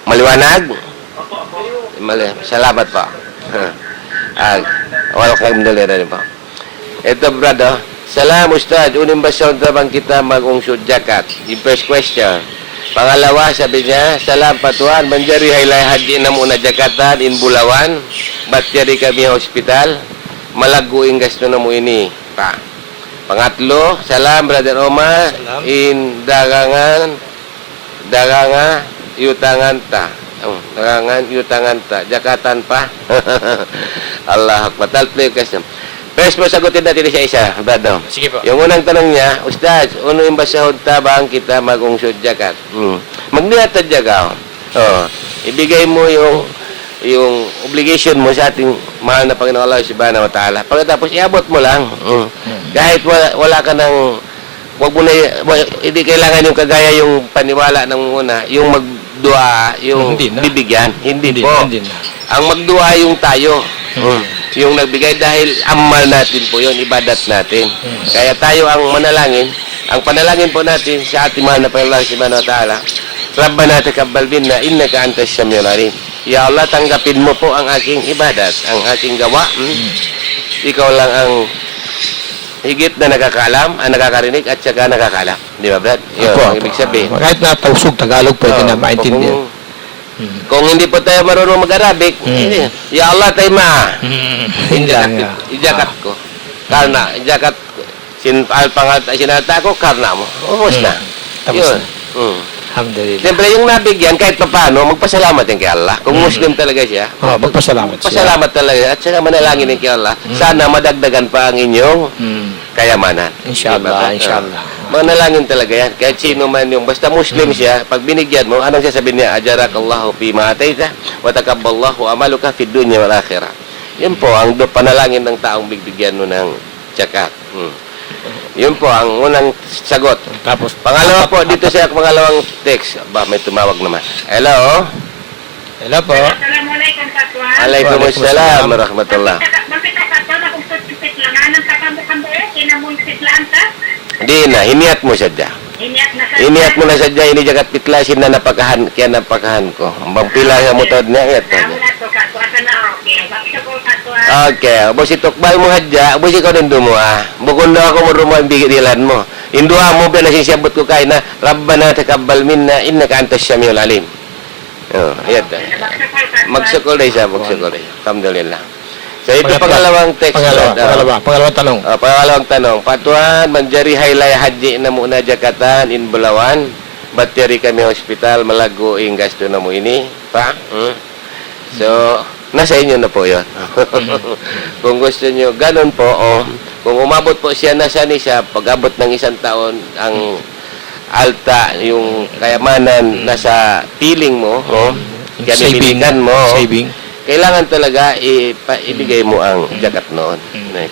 Maliwanag? Salamat po. Welcome rin po. Ito, brother. Salam, Ustad. Unim ba sa tabang kita mag-ungsod zakat? Yung first question. Pangalawa, sabi niya, salam patuan, manjari haylay haji na muna zakatan in Bulawan. Batyari kami hospital. Malaguing gasto na mo ini. Pangatlo, salam, Brother Omar. Salam. In dagangan, yutangan ta. Dagangan, yutangan ta. Zakatan pa. Allah Akbar. Talplay question. First po, sagutin natin isa-isa, brother. Sige po. Yung unang tanong niya, Ustaz, uno yung basahod tabang kita mag-ungsod zakat? Magniyatad jagaw. Ibigay mo yung obligation mo sa ating mahal na Panginoon Allah Subhanahu wa Ta'ala. Pagkatapos, iabot mo lang. Kahit wala ka ng, hindi kailangan yung kagaya yung paniwala ng una, yung magdua, yung Hindi na. bibigyan. Hindi po. Hindi na. Ang magdua yung tayo. Yung nagbigay dahil amal natin po yun, ibadat natin. Kaya tayo ang manalangin, ang panalangin po natin sa ating mahal na Panginoon Allah Subhanahu wa Ta'ala, Rabbana taqabbal minna innaka antas samiul alim. Ya Allah, tanggapin mo po ang aking ibadat, ang aking gawa. Ikaw lang ang higit na nakakaalam, ang nakakarinig at saka nakakaalam. Di ba, Brad? Yun, ang ibig sabihin. Kahit na tausog Tagalog, pwede na maintindihan. Kung hindi po tayo marunong mag-Arabic, Ya Allah, tayo ijakat ko. Karna, ijakat ko. Sinata ko, karna mo. Ubus na. Tapos Yun. Alhamdulillah. Siyempre, yung nabigyan, kahit pa paano, magpasalamat din kay Allah. Kung Muslim talaga siya, Magpasalamat siya. pasalamat talaga. At saka manalangin din kay Allah. Sana madagdagan pa ang inyong kayamanan. Inshallah, Diba? inshallah. Manalangin talaga yan. Kahit sino man yung, basta Muslim siya, pag binigyan mo, anong sasabihin niya? Ajarakallahu fi ma'atayta, wa takabballahu amaluka fid dunya wal akhirah. Yan po ang panalangin ng taong bibigyan mo ng zakat. Yun po ang unang sagot. Tapos, Pangalawa po, dito sa pangalawang text. May tumawag naman. Hello? hello po. Assalamualaikum, Patuan. Waalaikumsalam warahmatullah. Bakit nakataon akong tutupit lang? Anong kakambo-kambo kinamong sitlaan ka? Di na, hiniat mo sadya. Iniyak na sa... Hiniat mo na sadya, ini jagat pitlasin na napakahan, kaya napakahan ko. Ang pila sa mutod niya, ito. Amo na to, Patuan ka na, okay. Bakit ako, Patuan? Okay, ubos itukbal mo hadya, ubos ikaw din mo Bukod na ako mo rumo ang bigilan mo. Induha mo ba nasisiyabot ko kayo na Rabbana taqabbal minna innaka antas samiul alim. Ayan. Magsukol na siya, magsukol na siya. Alhamdulillah. So ito pangalawang text. Pangalawang tanong. Pangalawang tanong. Patuan, manjari haylay haji na muna jakatan in Bulawan. Batyari kami hospital, malago yung gasto na mo ini. So, nasa inyo na po yun. Kung gusto nyo, ganun po. Kung umabot po siya, nasa siya, pag-abot ng 1 taon, ang alta, yung kayamanan, nasa piling mo, kaniligan mo, Saving. kailangan talaga ibigay mo ang zakat noon.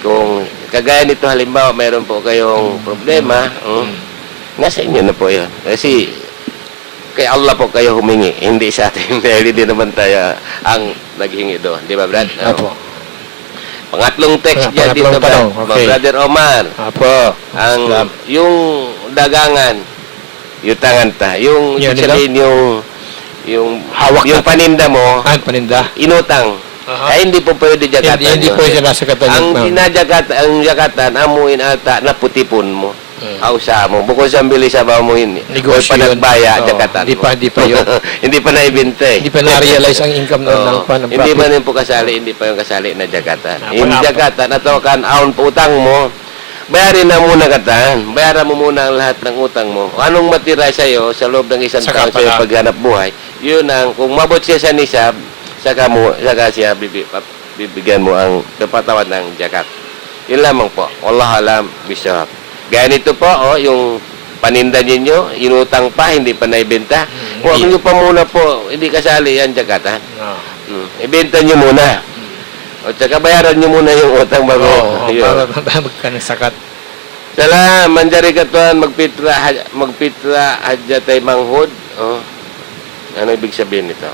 Kung kagaya nito halimbawa mayroon po kayong problema, nasa inyo na po 'yon. Kasi kay Allah po kayo humingi, hindi sa atin. Dahil hindi naman tayo ang naghingi doon. Di ba, Brad? Apo. Pangatlong text dyan dito, tanong. Brad. Okay. Brother Omar. Apo. Yung dagangan, yutangan ta. Yung Yan, sabihin, Hawak yung natin. paninda mo, Paninda. inutang. Aha. Ay, hindi po pwede jakatan Hindi yun. po siya nasa katan. Ang jakatan, amuin ata, naputipon mo. Ausa mo. Bukod sa bilis sa bamuin. Negosyo O panagbaya, yun. Oo. jakatan mo. Hindi pa yun. Hindi pa naibenta eh. Hindi pa na-realize ang income ng Hindi pa profit. rin po kasali, hindi pa yung kasali na jakatan. Yung Panapa. jakatan, ato kan aon po utang mo, bayarin na muna katan. Bayaran mo muna ang lahat ng utang mo. Anong matira sa'yo sa loob ng isang Saka taon sa'yo pala. paghanap buhay, yun ang, kung mabot siya sa nisab, saka siya bibigyan mo ang papatawan ng jakat. Yun lamang po. Wallahu alam bisawab. Gaya nito po, yung paninda ninyo, inutang pa, hindi pa naibenta. Huwag nyo pa muna po, hindi kasali yan jakatan. Ibenta nyo muna. O tsaka bayaran nyo muna yung utang bago. Oo, Yun. para magkanasakat. Salam, manjari katuan, magpitra hajjatay manghud. Oh. Ano ibig sabihin nito?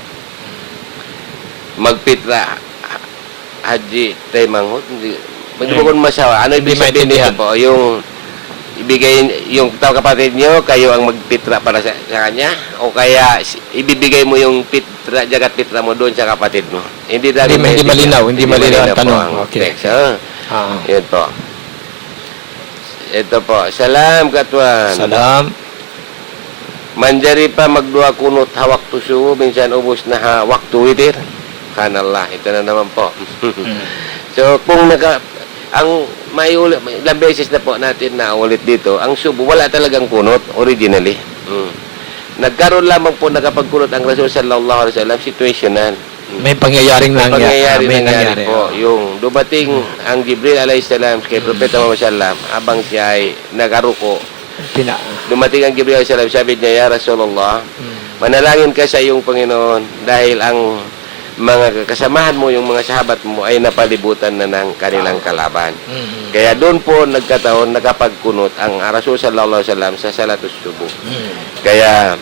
Magpitra haji tay manghud. Hindi mo kung masawa. Ano ibig Hindi sabihin nito maintindihan. po? Yung ibigay yung kapatid nyo, kayo ang magpitra para sa kanya? O kaya ibibigay mo yung pitra, jagat pitra mo doon sa kapatid mo? Hindi malinaw, hindi malinaw ang tanong. Okay. Text, oh. Yun po. Ito po. Salam katuan. Salam. Manjari pa magdua kunot hawak tusu, minsan ubos na hawak tuwitir. Kanallah. Ito na naman po. So, kung ang ilang beses na po natin na ulit dito, ang subo, wala talagang kunot, originally. Nagkaroon lamang po nakapagkunot ang Rasul sallallahu alaihi wasallam, situational. May pangyayaring Nangyari nangyari. po. Yung dumating ang Jibril alayhi salam kay Propeta Muhammad sallam, habang siya ay nagaruko, dumating ang Jibril alayhi salam, sabi niya, ya Rasulullah, manalangin ka sa iyong Panginoon dahil ang mga kasamahan mo, yung mga sahabat mo ay napalibutan na ng kanilang kalaban. Kaya doon po nagkataon nakapagkunot ang Rasul sallallahu alaihi wasallam sa salatus subuh. Kaya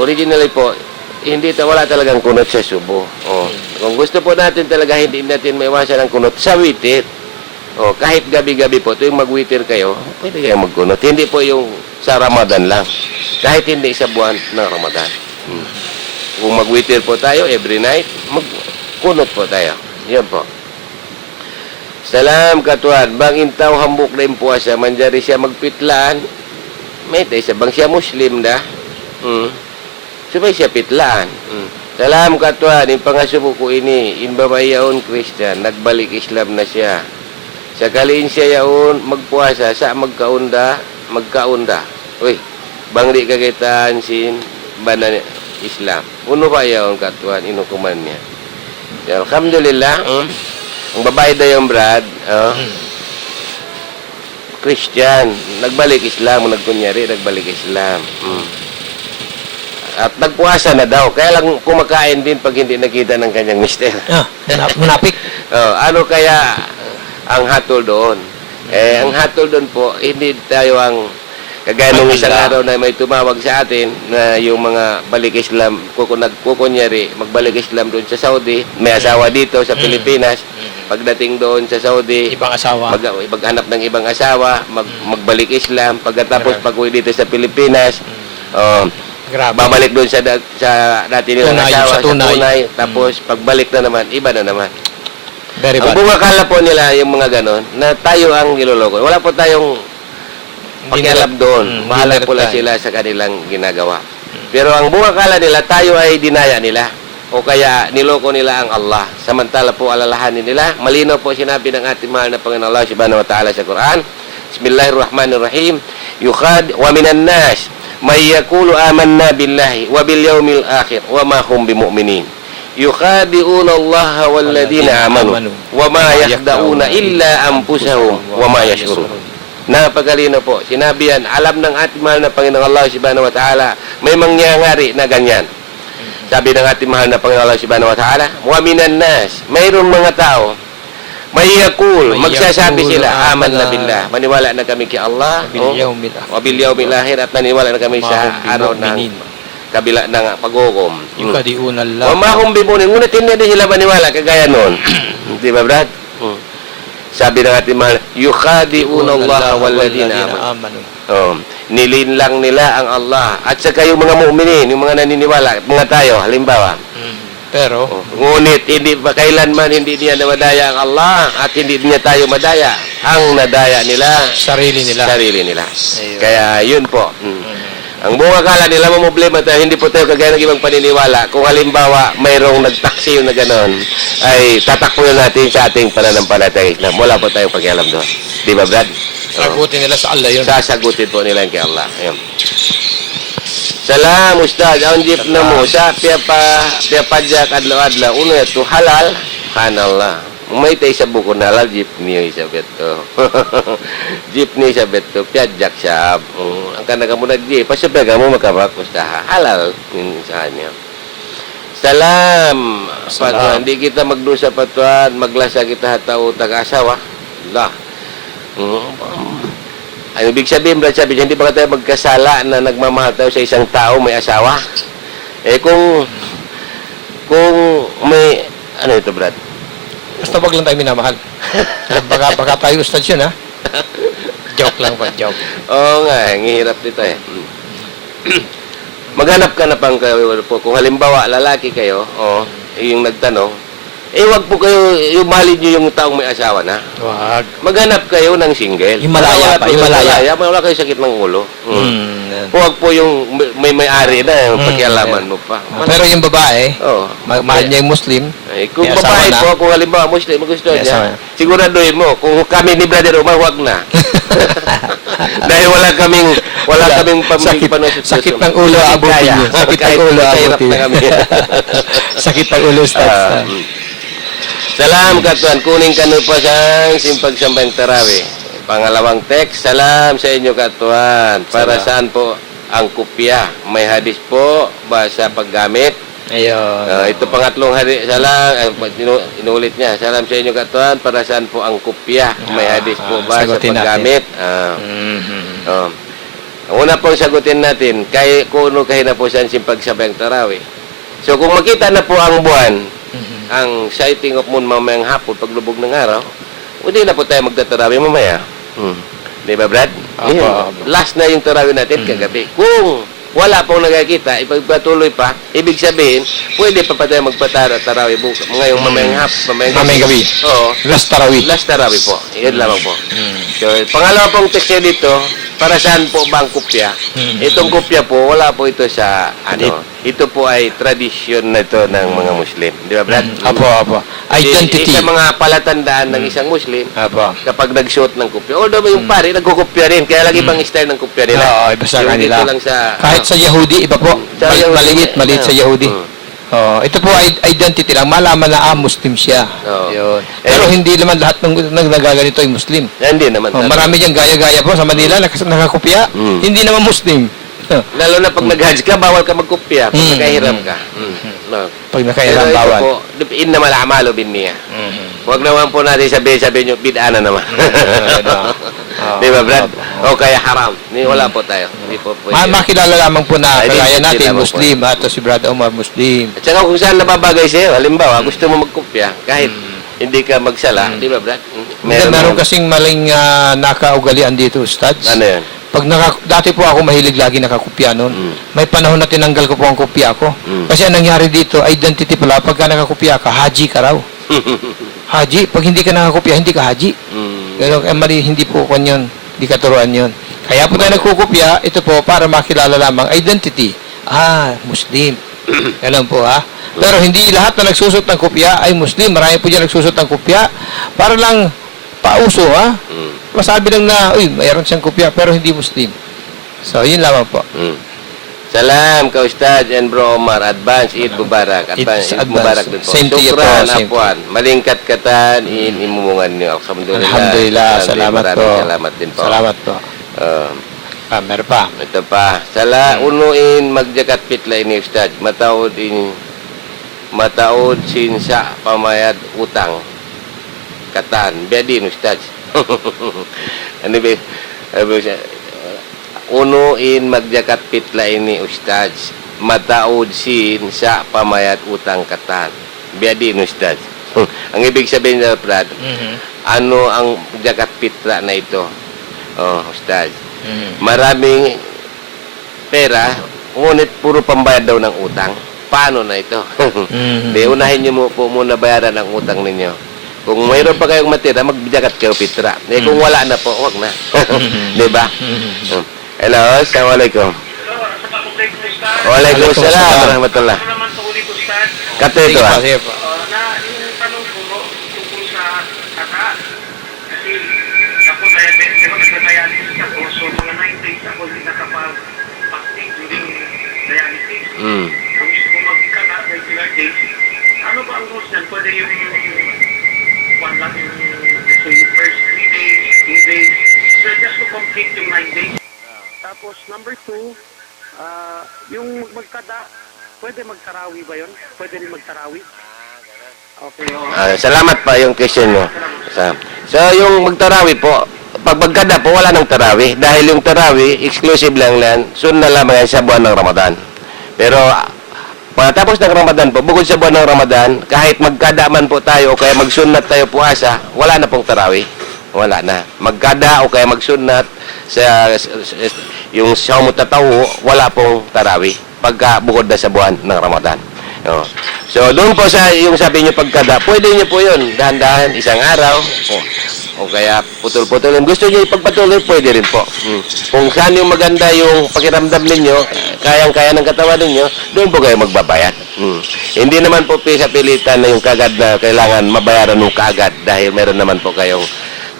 originally po wala talagang kunot sa subuh. Kung gusto po natin talaga hindi natin maiwasan ang kunot sa witir. Kahit gabi-gabi po tuwing magwitir kayo, pwede kayo magkunot. Hindi po yung sa Ramadan lang. Kahit hindi sa buwan ng Ramadan. Kung magwitir po tayo every night, magkunot po tayo. Yan po. Salam katuan, bang intaw hambuk na puasa, manjari siya magpitlaan, may tayo sa bang siya Muslim da. Sabay siya pitlaan. Salam katuan, yung pangasubo ko ini, inbabay yaon Christian, nagbalik Islam na siya. Sakaliin siya yaon, magpuasa, sa magkaunda. Uy, bang di kagitaan sin, banan Islam. Uno ba yaon katuan, inukuman niya. Alhamdulillah, ang babae daw yung Brad, Christian, nagbalik Islam, nagkunyari, nagbalik Islam. At nagpuasa na daw, kaya lang kumakain din pag hindi nakita ng kanyang mister. Munapik. Ano kaya ang hatol doon? Ang hatol doon po, hindi tayo ang kagaya nung isang araw na may tumawag sa atin na yung mga balik Islam, nagkukunyari, magbalik Islam doon sa Saudi, may asawa dito sa Pilipinas, pagdating doon sa Saudi, Ibang asawa. maghanap ng ibang asawa, magbalik Islam, pagkatapos pag-uwi dito sa Pilipinas, Grabe. babalik doon sa dati nilang Tunay, asawa, sa tunay. tapos pagbalik na naman, iba na naman. Very Ang bad. bungakala po nila, yung mga ganon, na tayo ang niloloko. Wala po tayong pakialam doon. Mahala po lang sila sa kanilang ginagawa. Pero ang bungakala nila, tayo ay dinaya nila. O kaya niloko nila ang Allah. Samantala po alalahanin nila. Malinaw po sinabi ng ating mahal na Panginoon Allah subhanahu wa ta'ala sa Quran. Bismillahirrahmanirrahim. Wa minan nas may yaqulu amanna billahi wa bil yawmil akhir wa ma hum bimu'minin. Yukhadi'una Allah wal ladina amanu wa ma yakhda'una illa anfusahum wa ma yash'urun. Napagalino po. Sinabi yan, alam ng ating mahal na Panginoong Allah subhanahu wa ta'ala, may mangyayari na ganyan. Sabi ng ating mahal na Panginoong Allah subhanahu wa ta'ala, wa minan nas, mayroong mga tao, may yakul, magsasabi sila, aman na billah, maniwala na kami kay Allah, wa bil yawmil akhir, at naniwala na kami sa araw ng kabila ng pag-ukom. Yukadi'una Allah. Wa ma hum bimu'minin, ngunit hindi sila maniwala, kagaya noon. Di ba, Brad? Sabi ng ating mahal, yukhadi'una Allah wal ladina amanu. Nilinlang nila ang Allah. At saka yung mga mu'minin, yung mga naniniwala, mga tayo, halimbawa. Pero, Ngunit, hindi pa kailanman hindi niya namadaya ang Allah at hindi niya tayo madaya. Ang nadaya nila, sarili nila. sarili nila. Ayun. Kaya, yun po. Ang buong akala nila mo problema tayo, hindi po tayo kagaya ng ibang paniniwala. Kung halimbawa, mayroong nagtaksi na gano'n, ay tatakbo na natin sa ating pananampalataya Islam. Wala po tayong pakialam doon. Di ba, Brad? Sagutin nila sa Allah yun. Sasagutin po nila yung kay Allah. Ayun. Salam, Ustaz. Ang jeep na mo, sa piapadyak adlaw-adlaw. Uno ito, halal. Hanallah. May tayo sa buko na halal, jeep niyo isabet to. Jeep niyo isabet to, piadyak siya. Ang kanaka mo nag-jeep, pasabay ka mo magkabak, Ustaz. Halal. Yun sa kanya. Salam. Salam. Hindi kita magdusa patuan, maglasa kita hatao tag-asawa. Allah. Ang ibig sabihin, Brad, sabi niya, hindi ba tayo magkasala na nagmamahal tayo sa isang tao may asawa? Eh kung may, ano ito, Brad? Basta wag lang tayo minamahal. baka tayo ustad yun, ha? Joke lang pa, joke. Oo nga, ang hirap dito eh. Maghanap ka na pang kayo po. Kung halimbawa, lalaki kayo, yung nagtanong, wag po kayo, mahalin nyo yung taong may asawa na. Wag. Maghanap kayo ng single. Himalaya pa, Himalaya. Wala kayo sakit ng ulo. Huwag po yung may-ari na, yung pakialaman mo pa. Pero yung babae, Oo. mahal niya yung Muslim. Kung may asawa babae na. po, kung halimbawa Muslim, gusto May asawa niya, na. siguraduhin mo, kung kami ni Brother Omar, huwag na. Dahil wala kaming Sakit ng ulo, abutin niyo. Sakit ng ulo, abutin niyo. Sakit ng ulo, Ustaz. Salam katuan, kuning kanu pa sang simpag sambayang tarawih. Pangalawang text, salam sa inyo katuan. Para saan po ang kopya? May hadis po ba sa paggamit? Ayun. Ito pangatlong hadis, salam, inulit niya. Salam sa inyo katuan, para saan po ang kopya? May hadis po ba sa sagutin paggamit? Ang una pong sagutin natin, kuno kahinapusan simpag sambayang tarawih. So kung makita na po ang buwan, ang sighting of moon mamayang hapon, paglubog ng araw, hindi na po tayo magtatarawih mamaya. Di ba, Brad? Last na yung tarawih natin kagabi. Kung wala pong nagkakita, ipagpatuloy pa, ibig sabihin, pwede pa tayo magpatarawih ngayong mamayang Mamayang gabi. Oo. Last tarawih. Last tarawih po. Iyan lamang po. So, pangalawa pong text niya dito, para saan po ba ang kopya? Itong kopya po, wala po ito sa, ito po ay tradisyon na ito ng mga Muslim. Di ba, Brad? Apo. Identity. Isa mga palatandaan ng isang Muslim, Apo. kapag nagsuot ng kopya. Although yung pare, nagkukopya rin. Kaya lagi ibang style ng kopya nila. Oo, iba sa Yung kanila. dito lang sa, Kahit sa Yahudi, iba po. Sa Yahudi. Maliit sa Yahudi. Ito po ay identity lang. Malaman na Muslim siya. Oo. Yun. Pero hindi naman lahat ng nagaganito ay Muslim. hindi naman. Marami diyang gaya-gaya po sa Manila nakakopya. Hindi naman Muslim. Lalo na pag nag-hajj ka, bawal ka magkopya. Pag nakahiram ka. No. Pag nakahiram, Pero ito bawal. po, innamal a'malu binniyah. Huwag naman po natin sabihin nyo, bid'a na naman. Di ba, Brad? O kaya haram. Wala po tayo. Hindi po pwede. Makilala lamang po na Identity kagaya natin, lamang Muslim. At si Brother Omar, Muslim. At saka kung saan nababagay sa'yo, halimbawa, gusto mo magkopya, kahit hindi ka magsala, di ba, Brad? Meron kasing maling nakaugalian dito, Ustads. Ano yan? Dati po ako mahilig lagi nakakopya noon. May panahon na tinanggal ko po ang kopya ko. Kasi ang nangyari dito, identity pala, pagka nakakopya ka, haji ka raw. Haji, pag hindi ka nakakopya, hindi ka haji. Pero mali, hindi po kon yun. Hindi katuruan yun. Kaya po tayo nagkukopya, ito po para makilala lamang identity. Muslim. Ganun po ha. Pero hindi lahat na nagsusot ng kopya ay Muslim. Marami po dyan nagsusot ng kopya para lang pauso ha. Masabi lang na, mayroon siyang kopya pero hindi Muslim. So, yun lamang po. Salam ka Ustad and Bro Omar. Advance Eid Mubarak. Advance Eid Mubarak din po. Same to you po. Sukran, Same apuan. Malingkat katan, imumungan niyo. Alhamdulillah. Salamat po. Salamat din po. Salamat po. Meron pa. Ito pa. Unuin magjakat pitla ini Ustad. Mataod sinsa pamayad utang. Katan. Biadin Ustad. Ano ba? Unuin magjakat pitla ini Ustaz. Mataod sin sa pamayat utang katan. Biadin Ustaz. Ang ibig sabihin na Brad, ano ang jakat pitla na ito? Ustaz. Maraming pera, ngunit puro pambayad daw ng utang. Paano na ito? Di, unahin niyo po muna bayaran ang utang ninyo. Kung mayroon pa kayong matira, magjagat kayo pitra. Eh, kung wala na po, wag na. Di ba? Hello, assalamualaikum. So, sa patuloy ko, Ustad. Waalaikumsalam warahmatullah. Ano naman sa uli ko, Ustad? Kato ito ah. Sige po. Na yung tanong ko tungkol sa kaka, kasi ako nagda-dialysis ako, so mga 9 days ako hindi nakapag-fasting during dialysis. Kung gusto ko magkaka regular days, ano ba ang rules niyan? Pwede yung one lang yung so yung first 3 days, 2 days, so just to complete yung 9 days. Tapos number 2, yung magkada, pwede magtarawi ba yun? Pwede rin magtarawi? Okay. Salamat pa yung question nyo. So, yung magtarawi po, pag magkada po, wala nang tarawi. Dahil yung tarawi, exclusive lang yan, sunod na lamang yan sa buwan ng Ramadan. Pero, pagkatapos ng Ramadan po, bukod sa buwan ng Ramadan, kahit magkada man po tayo o kaya magsunat tayo puasa, wala na pong tarawi. Wala na. Magkada o kaya magsunat, yung siyang tatawo, wala pong tarawi. Pagka bukod na sa buwan ng Ramadan. So, doon po sa yung sabi niyo pagkada, pwede niyo po yun, dahan-dahan, isang araw, o kaya putol-putol. Kung gusto niyo ipagpatuloy, pwede rin po. Kung saan yung maganda yung pakiramdam ninyo, kayang-kaya ng katawan ninyo, doon po kayo magbabayad. Hindi naman po sa pilitan na yung kagad na kailangan mabayaran nung kaagad dahil meron naman po kayong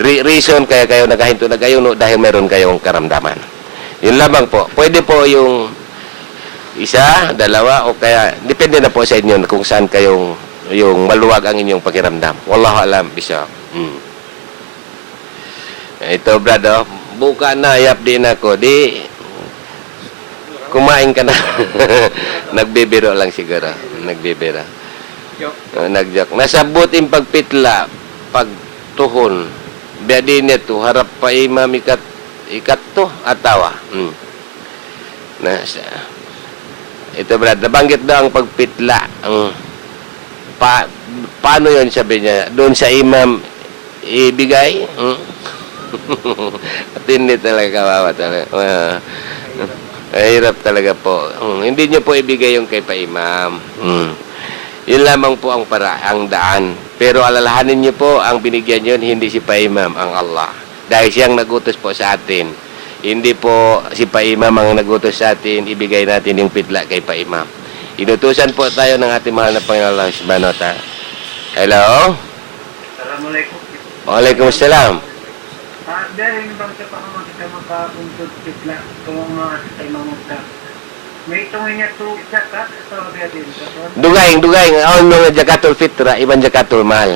reason kaya kayo naghahinto na kayo dahil meron kayong karamdaman. Yun lamang po. Pwede po yung isa, dalawa, o kaya, depende na po sa inyo kung saan kayong, yung maluwag ang inyong pakiramdam. Wallahu alam, bisa. Ito, brado, buka na, yap din ako. Di, kumain ka na. Nagbibiro lang siguro. Nagbibiro. Nagjoke. Nasabot yung pagpitla, pagtuhon. Biadi nito, harap pa imam ikat to, atawa. Ito brad, nabanggit daw ang pagpitla. Paano yun sabi niya? Doon sa imam ibigay? At hindi talaga kawawa talaga. Hirap talaga po. Hindi niyo po ibigay yung kay pa-imam. Yun lamang po ang ang daan. Pero alalahanin niyo po, ang binigyan yun, hindi si pa-imam, ang Allah. Dahil siyang nagutos po sa atin. Hindi po si Pa-Imam ang nagutos sa atin, ibigay natin yung pitla kay Pa-Imam. Inutusan po tayo ng ating mahal na Panginoon Allah Subhanahu wa Ta'ala. Hello? Assalamualaikum. Waalaikumsalam. Dahil bang sa pangamang kita magkakuntod pitla kung mga sa imamagta. May itong niya to zakat sa mga din. Dugay. Ang mga zakatul fitra, ibang zakatul mal.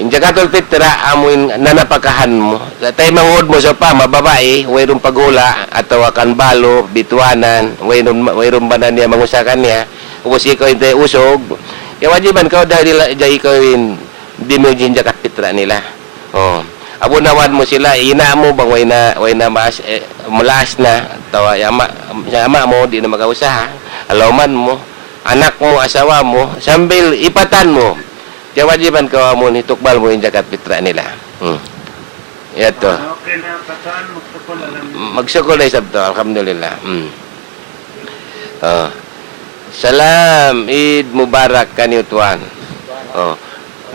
Yung zakatul fitra, amuin nanapakahan mo. Tay mangod mo sa pa, mababae, wayron pagula, atau akan balo, bituanan, wayron ba na niya mangusakan niya, upos ikaw yung usog. Yung wajiban ka, dahil ikaw yung dimugin zakat fitra nila. Abunawan mo sila, ina mo bang way na malas na, tawa, ama mo, di na mag-ausaha, alaman mo, anak mo, asawa mo, sambil ipatan mo. Jawajiban ka mo ni tukbal mo yung zakat fitra nila. Yato. Okay na, kataan, magsukol alam. Magsukol ay sabto, alhamdulillah. Salam, Eid Mubarak kanyo tuan.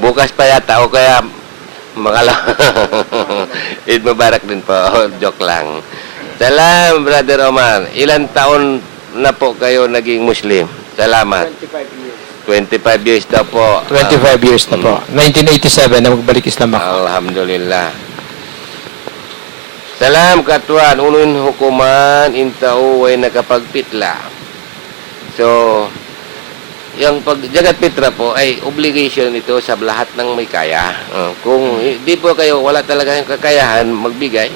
Bukas pa yata o kaya Eid Mubarak din po. Joke lang. Salam, Brother Omar. Ilan taon na po kayo naging Muslim? Salamat. 25 years na po. 25 years na po. 1987 na magbalik Islam ako. Alhamdulillah. Salam katuan, unuin hukuman, intao way nakapagpitla. So, yung pagjagat pitra po ay obligation ito sa lahat ng may kaya. Kung hindi po kayo, wala talaga yung kakayahan magbigay,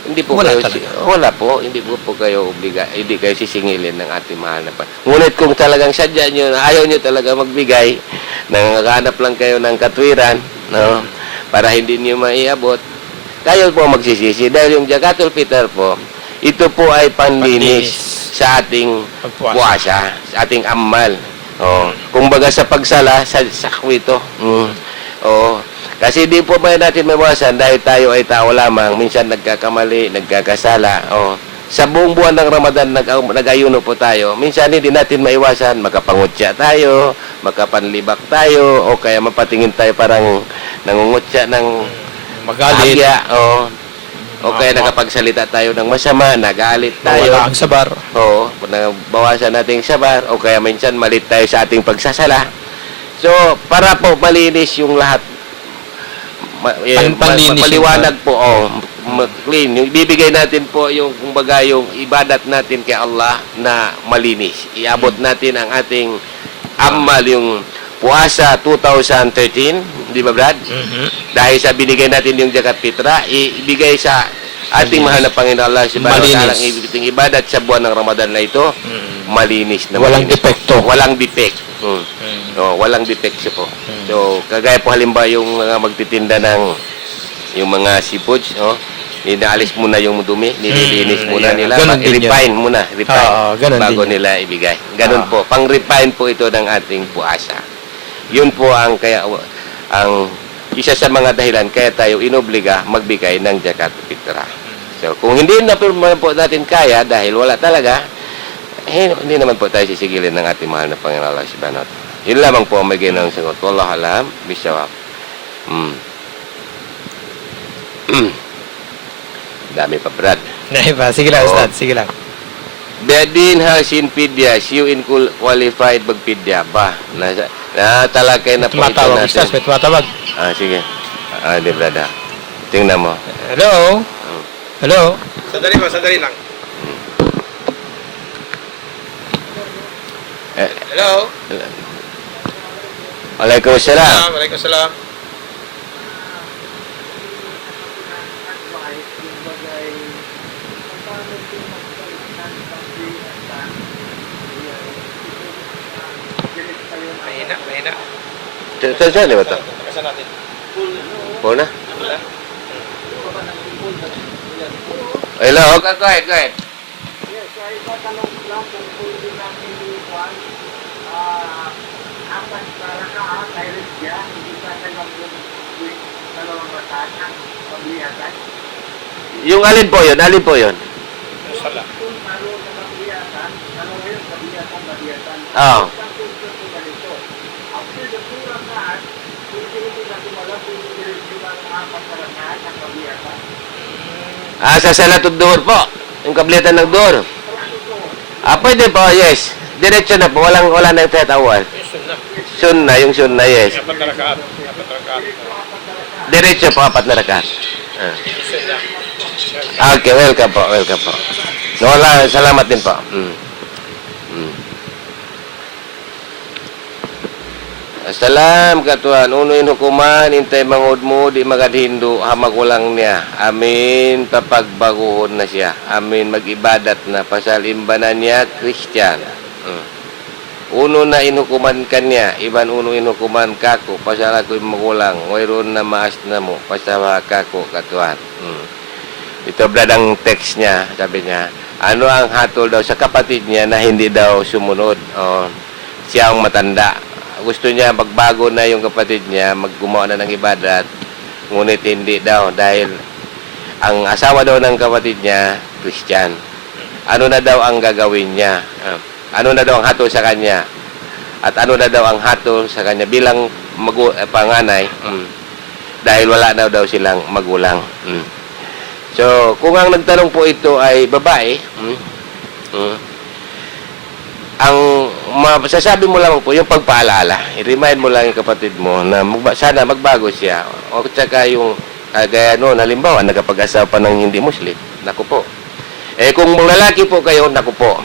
hindi po Wala kayo talaga. wala po, hindi po kayo hindi kayo sisingilin ng ating mahal na Ngunit kung talagang sadya nyo, ayaw nyo talaga magbigay, nanghahanap lang kayo ng katwiran, no, para hindi nyo maiabot, kayo po magsisisi dahil yung zakatul fitr po, ito po ay panlinis sa ating puasa, sa ating amal. Kumbaga sa pagsala sa sakwi ito. Kasi di po ba natin maiwasan dahil tayo ay tao lamang, minsan nagkakamali, nagkakasala. Sa buong buwan ng Ramadan, nag-ayuno po tayo. Minsan hindi natin maiwasan, makapangutya tayo, makapanlibak tayo, o kaya mapatingin tayo parang nangungutya ng Magalit. agya, o kaya nakapagsalita tayo ng masama, nagalit tayo. Wala ang sabar. Oo, bawasan natin sabar, o kaya minsan malit tayo sa ating pagsasala. So, para po malinis yung lahat, Panlinis maliwanag po, clean. Yung ibibigay natin po yung, kumbaga, yung ibadat natin kay Allah na malinis. Iabot natin ang ating amal, yung puasa 2013, di ba Brad? Dahil sa binigay natin yung zakat fitra, ibigay sa ating mahal na Panginoon Allah subhanahu wa ta'ala ang ibiting ibadat sa buwan ng Ramadan na ito, malinis na Walang malinis. depekto. Walang defect. Walang defect po. So, kagaya po halimbawa yung mga magtitinda ng yung mga seafoods, inaalis muna yung dumi, nililinis muna nila, Ganon din refine muna, ganon bago din nila ibigay. Ganon po, pang-refine po ito ng ating puasa. Yun po ang isa sa mga dahilan kaya tayo inobliga magbigay ng zakat fitra. So, kung hindi na po natin kaya dahil wala talaga, hindi naman po tayo sisigilin ng ating mahal na Panginoon Allah subhanahu wa ta'ala. Yun lamang po ang may ginawang sagot. Wallahu alam, bisawab. Dami pa, Brad. Sige lang, Ustad. Sige lang. Bedin hasin pidya, siyo in qualified magpidya ba? Natalakay na po ito Tumatawag, Ustad. natin. May tumatawag. Sige. Di, Brad. Tingnan mo. Hello? Hello? Sandali lang. Hello? Waalaikumsalam. Waalaikumsalam. Mahina. Saan ba ito? Takasan natin. Puna? Hello? Go ahead. Yes, ay tatanong lang kung pwede natin iwan apat para ka direct siya, hindi pa na lang yung dalawang batas ang pamilyasan. Yung alin po yun? Sala. Kung paro sa pamilyasan, dalawa yung pamilyasan. Oo. Isang kurso po ganito. After the surang lahat, pwede hindi natin wala kung hindi lang apat para lahat ang pamilyasan. Sa Salatud Duhur po. Yung kablitan ng Duhur. Pwede po, yes. Diretso na po. Wala na yung tatawal. Yung sunna, yes. Apat na rakaat. Diretso po, 4 na rakaat. Okay, welcome po. Salamat din po. Salam katuan, unuin hukuman, intay mangod mo, di magadhindo, hamagulang niya. Amin, papagbaguhon na siya. Amin, mag-ibadat na, pasalimbanan niya, Christian. Uno na inukuman kanya, iban uno inukuman kako, pasala ko'y magulang, mayroon na maas na mo, pasala kako katuan. Ito brad ang text niya, sabi niya, ano ang hatol daw sa kapatid niya na hindi daw sumunod. Siya ang matanda. Gusto niya magbago na yung kapatid niya, maggumawa na ng ibadat, ngunit hindi daw dahil ang asawa daw ng kapatid niya, Christian. Ano na daw ang gagawin niya? Ano na daw ang hatol sa kanya? At ano na daw ang hatol sa kanya bilang panganay? Dahil wala na daw silang magulang. So, kung ang nagtanong po ito ay babae, ang masasabi mo lang po, yung pagpaalala, i-remind mo lang yung kapatid mo na sana magbago siya. O tsaka yung, gaya noon, halimbawa, nagkapag-asawa pa ng hindi Muslim. Naku po. Kung mga lalaki po kayo, naku po.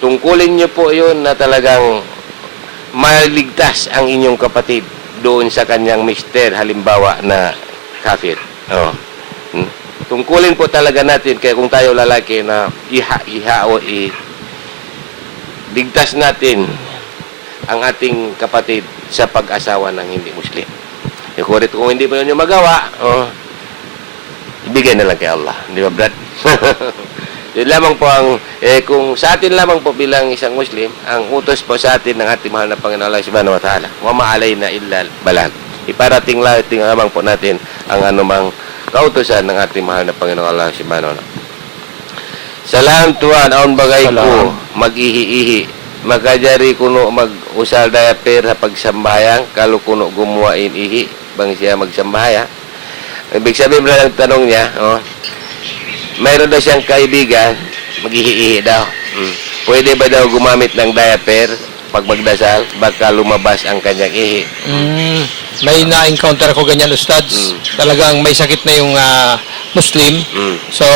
Tungkulin niyo po yun na talagang maligtas ang inyong kapatid doon sa kanyang mister, halimbawa na kafir. Tungkulin po talaga natin, kaya kung tayo lalaki na ligtas natin ang ating kapatid sa pag-asawa ng hindi Muslim. Kung hindi po yun yung magawa, ibigay na lang kay Allah. Di ba, Brad? Yun lamang po ang, kung sa atin lamang po bilang isang Muslim, ang utos po sa atin ng ating mahal na Panginoon Allah subhanahu wa ta'ala, wa ma'alayna illa balag. iparating lamang po natin ang anumang kautusan ng ating mahal na Panginoong Allah subhanahu wa ta'ala. Salam tuan aun bagay ko Salam. mag-ihi-ihi magkajari kuno mag-usal diaper sa pagsambayang kalau kuno gumuwain ihi bang siya magsambaya. Ibig sabihin na ng tanong niya, mayroon daw siyang kaibigan mag-ihi-ihi daw. Pwede ba daw gumamit ng diaper pag magdasal baka lumabas ang kanyang ihi? May na-encounter ko ganyan, Ustads. Talagang may sakit na yung Muslim. So,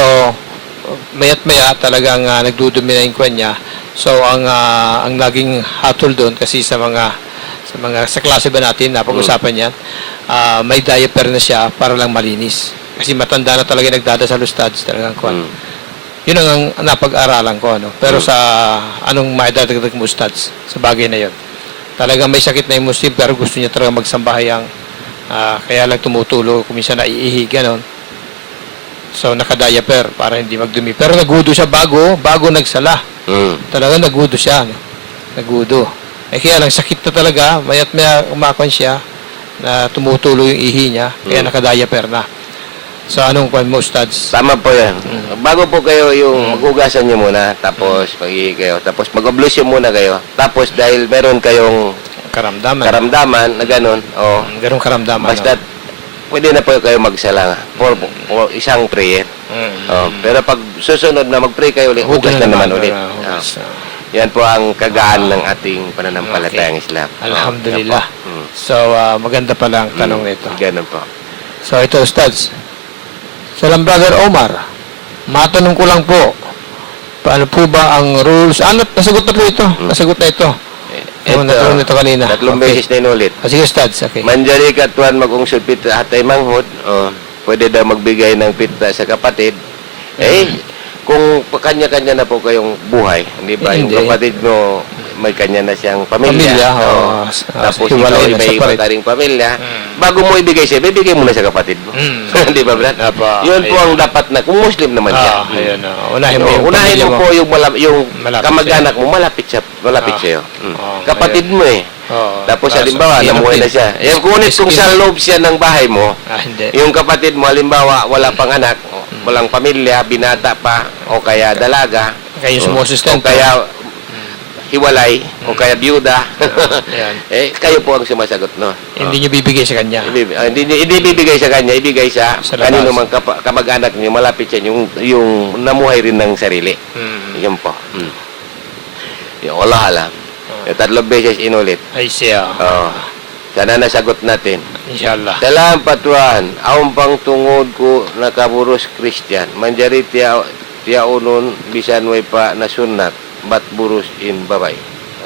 mayat maya talagang nagdudumi na yung kwan niya. So ang naging hatol doon kasi sa klase ba natin napag-usapan yan, may diaper na siya para lang malinis. Kasi matanda na talaga nagdadasal, Ustads, talagang kwan. Yun ang napag-aralan ko, ano. Pero sa anong maidadagdag mo, Ustads, sa bagay na yun. Talagang may sakit na yung Muslim pero gusto niya talaga magsambahayang, kaya lang tumutulo, kung minsan naiihi, ganon. So, naka-diaper para hindi magdumi. Pero nagudo siya bago nagsala. Talaga nagudo siya. Nagudo. Kaya lang, sakit na talaga. Mayat maya umakon siya na tumutulo yung ihi niya. Kaya naka-diaper na. So, anong kwan mo, Ustads? Tama po yan. Bago po kayo yung maghugasan nyo muna, tapos mag-ihi kayo, tapos mag-ablusyon muna kayo. Tapos dahil meron kayong karamdaman na gano'n, Ganong karamdaman. basta pwede na po kayo magsala for isang prayer. Pero pag susunod na mag-pray kayo ulit, hugas na naman ulit. Yan po ang kagaan ng ating pananampalatayang Islam. Alhamdulillah. So, maganda pala ang tanong nito. Ganun po. So, ito, Ustads. Salam, Brother Omar. Matanong ko lang po, paano po ba ang rules? Nasagot na po ito. Nasagot na ito. Natanong nito kanina. 3 beses na inulit. Sige, Ustads. Okay. Manjari katuan mag-ungsod pita hatay manghod, pwede daw magbigay ng pita sa kapatid. Kung kanya-kanya na po kayong buhay, hindi ba? Yung Hindi. kapatid mo, may kanya na siyang pamilya. Tapos ikaw hiwalay ay na, may separate. iba ring pamilya. Bago mo ibigay siya, bibigay mo na sa kapatid mo. Di ba, Brad? Yun po ang dapat na, kung Muslim naman siya. Ayun. Unahin mo yung Unahin pamilya mo po yung Malapit kamag-anak mo, malapit sa'yo. Kapatid mo eh. Tapos halimbawa, namuhay na siya. Ngunit kung sa loob siya ng bahay mo, Hindi. yung kapatid mo, halimbawa, wala pang anak, walang pamilya, binata pa, o kaya dalaga, Kayo o sumusustento. kaya hiwalay, o kaya byuda, Yan. kayo po ang sumasagot, no? Hindi nyo bibigay sa kanya. Hindi bibigay sa kanya, ibigay sa Sa labas. kanino mang kamag-anak niyo, malapit siya, yung namuhay rin ng sarili. Yun po. Yung Allah alam. Yung 3 beses inulit. Ay siya. Sana nasagot natin. Inshallah. Salam patuan, aong pang tungod ko nakaburos Christian. Manjari tiya unon bisan way pa na sunat, bat burus in babay.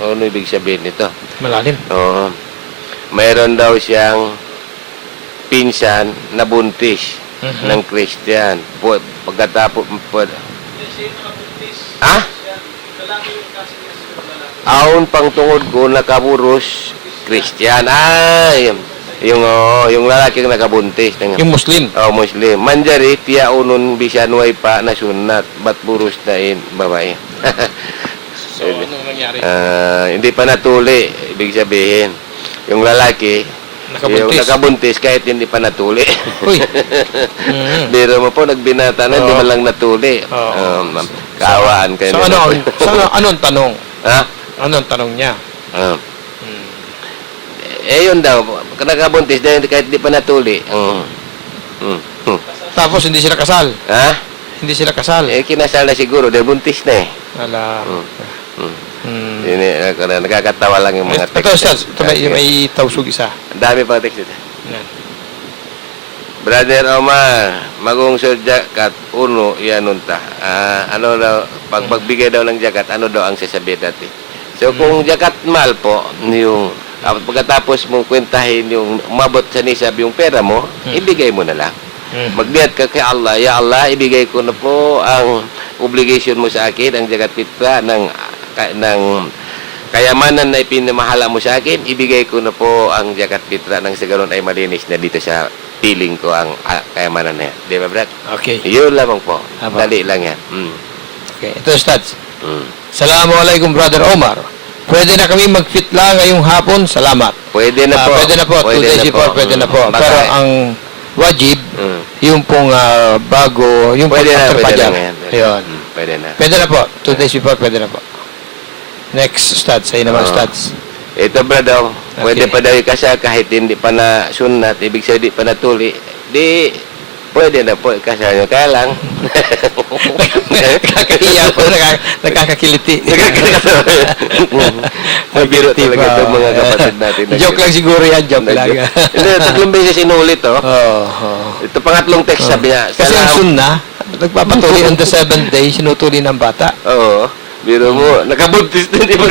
Ano ibig sabihin nito? Malalim. Oo. Mayroon daw siyang pinsan na buntis ng Christian. Pagkatapos aon pang tungod ko nakaburos Christian. Yung lalaking nakabuntis. Yung Muslim. Muslim. Manjari, tiya unon bisanway pa na sunat, bat burus na in babae. So, anong nangyari? Hindi pa natuli, ibig sabihin. Yung lalaki, yung nakabuntis, kahit hindi pa natuli. Uy. Biro mo po, nagbinata na, hindi man lang natuli. Kaawaan kayo. So, anong tanong? Ha? Anong tanong niya? Yun daw, nakabuntis dahil kahit di pa natuli. Tapos, hindi sila kasal. Ha? Hindi sila kasal. Kinasal na siguro dahil buntis na eh. Ala. Nakakatawa lang yung mga Ito, Ustaz. Ito may tausog isa. Ang dami pa text ito. Yan. Brother Omar, magungsod jakat, uno, yanunta. Ano daw, pag magbigay daw ng jakat, ano daw ang sasabihin natin? So, kung jakat mal po, yung pagkatapos mong kwentahin yung umabot sa nisab yung pera mo, ibigay mo na lang. Magdiyat ka kay Allah, ya Allah, ibigay ko na po ang obligation mo sa akin, ang jagat fitra ng kayamanan na ipinamahala mo sa akin, ibigay ko na po ang jagat fitra ng sa ganun ay malinis na dito sa piling ko ang kayamanan na yan. Di ba, Brad? Okay. Yun lamang po. Aba. Dali lang yan. Okay. Ito, Ustaz. Assalamualaikum, Brother Omar. Pwede na kami mag-fit lang ngayong hapon. Salamat. Pwede na po. Pwede na po. 2 days before, pwede na po. Baka- Pero ang wajib, Mm. yung pong bago, yung Pwede na, after pwede pajak. na yan. Ayun. Pwede na. Pwede na po. 2 days before, pwede na po. Next, Stads. Sa'yo naman, Oo. Stads. Ito brother, pwede Okay. pa daw ikasal kahit hindi pa na sunat, ibig sabihin di pa natuli. Di, pwede na po ikasal nyo. Kaya lang. Nakakahiya po, nakakakiliti. Mabiro talaga itong mga kapatid natin. Joke lang siguro yan, joke lang. Hindi, 3 beses inulit oh. Oh. Ito pangatlong text sabi niya. Kasi ang sunna, nagpapatuloy on the 7th day, sinutuli ng bata. Oo. Biro mo, nakabuntis din, di ba?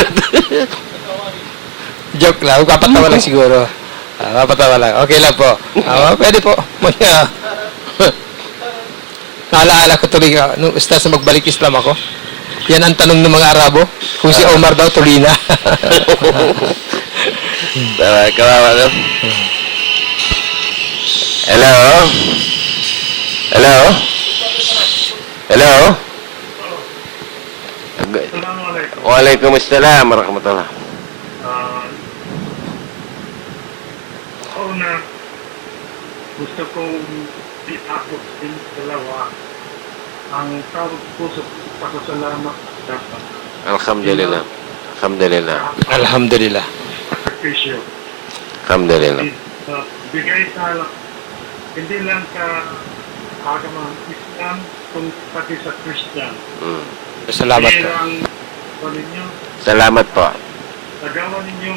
Joke lang, magpapatawa lang siguro. Magpapatawa lang. Okay lang po. Pwede po. Naalaala ko tuloy nung ustaz na magbalik Islam ako. Yan ang tanong ng mga Arabo. Kung si Omar daw, tuloy na. Kawawa no? Hello? Hello? Hello? Assalamualaikum. Waalaikumsalam warahmatullah. Una, gusto kong itakot din dalawa ang tawag puso pasasalamat dapat Alhamdulillah. Alhamdulillah. Alhamdulillah. sakripisyo. Alhamdulillah. Bigay sa hindi lang sa agama Islam kung pati sa Christian. Mm. Salamat po. Ang ninyo, Salamat po. nagawa ninyo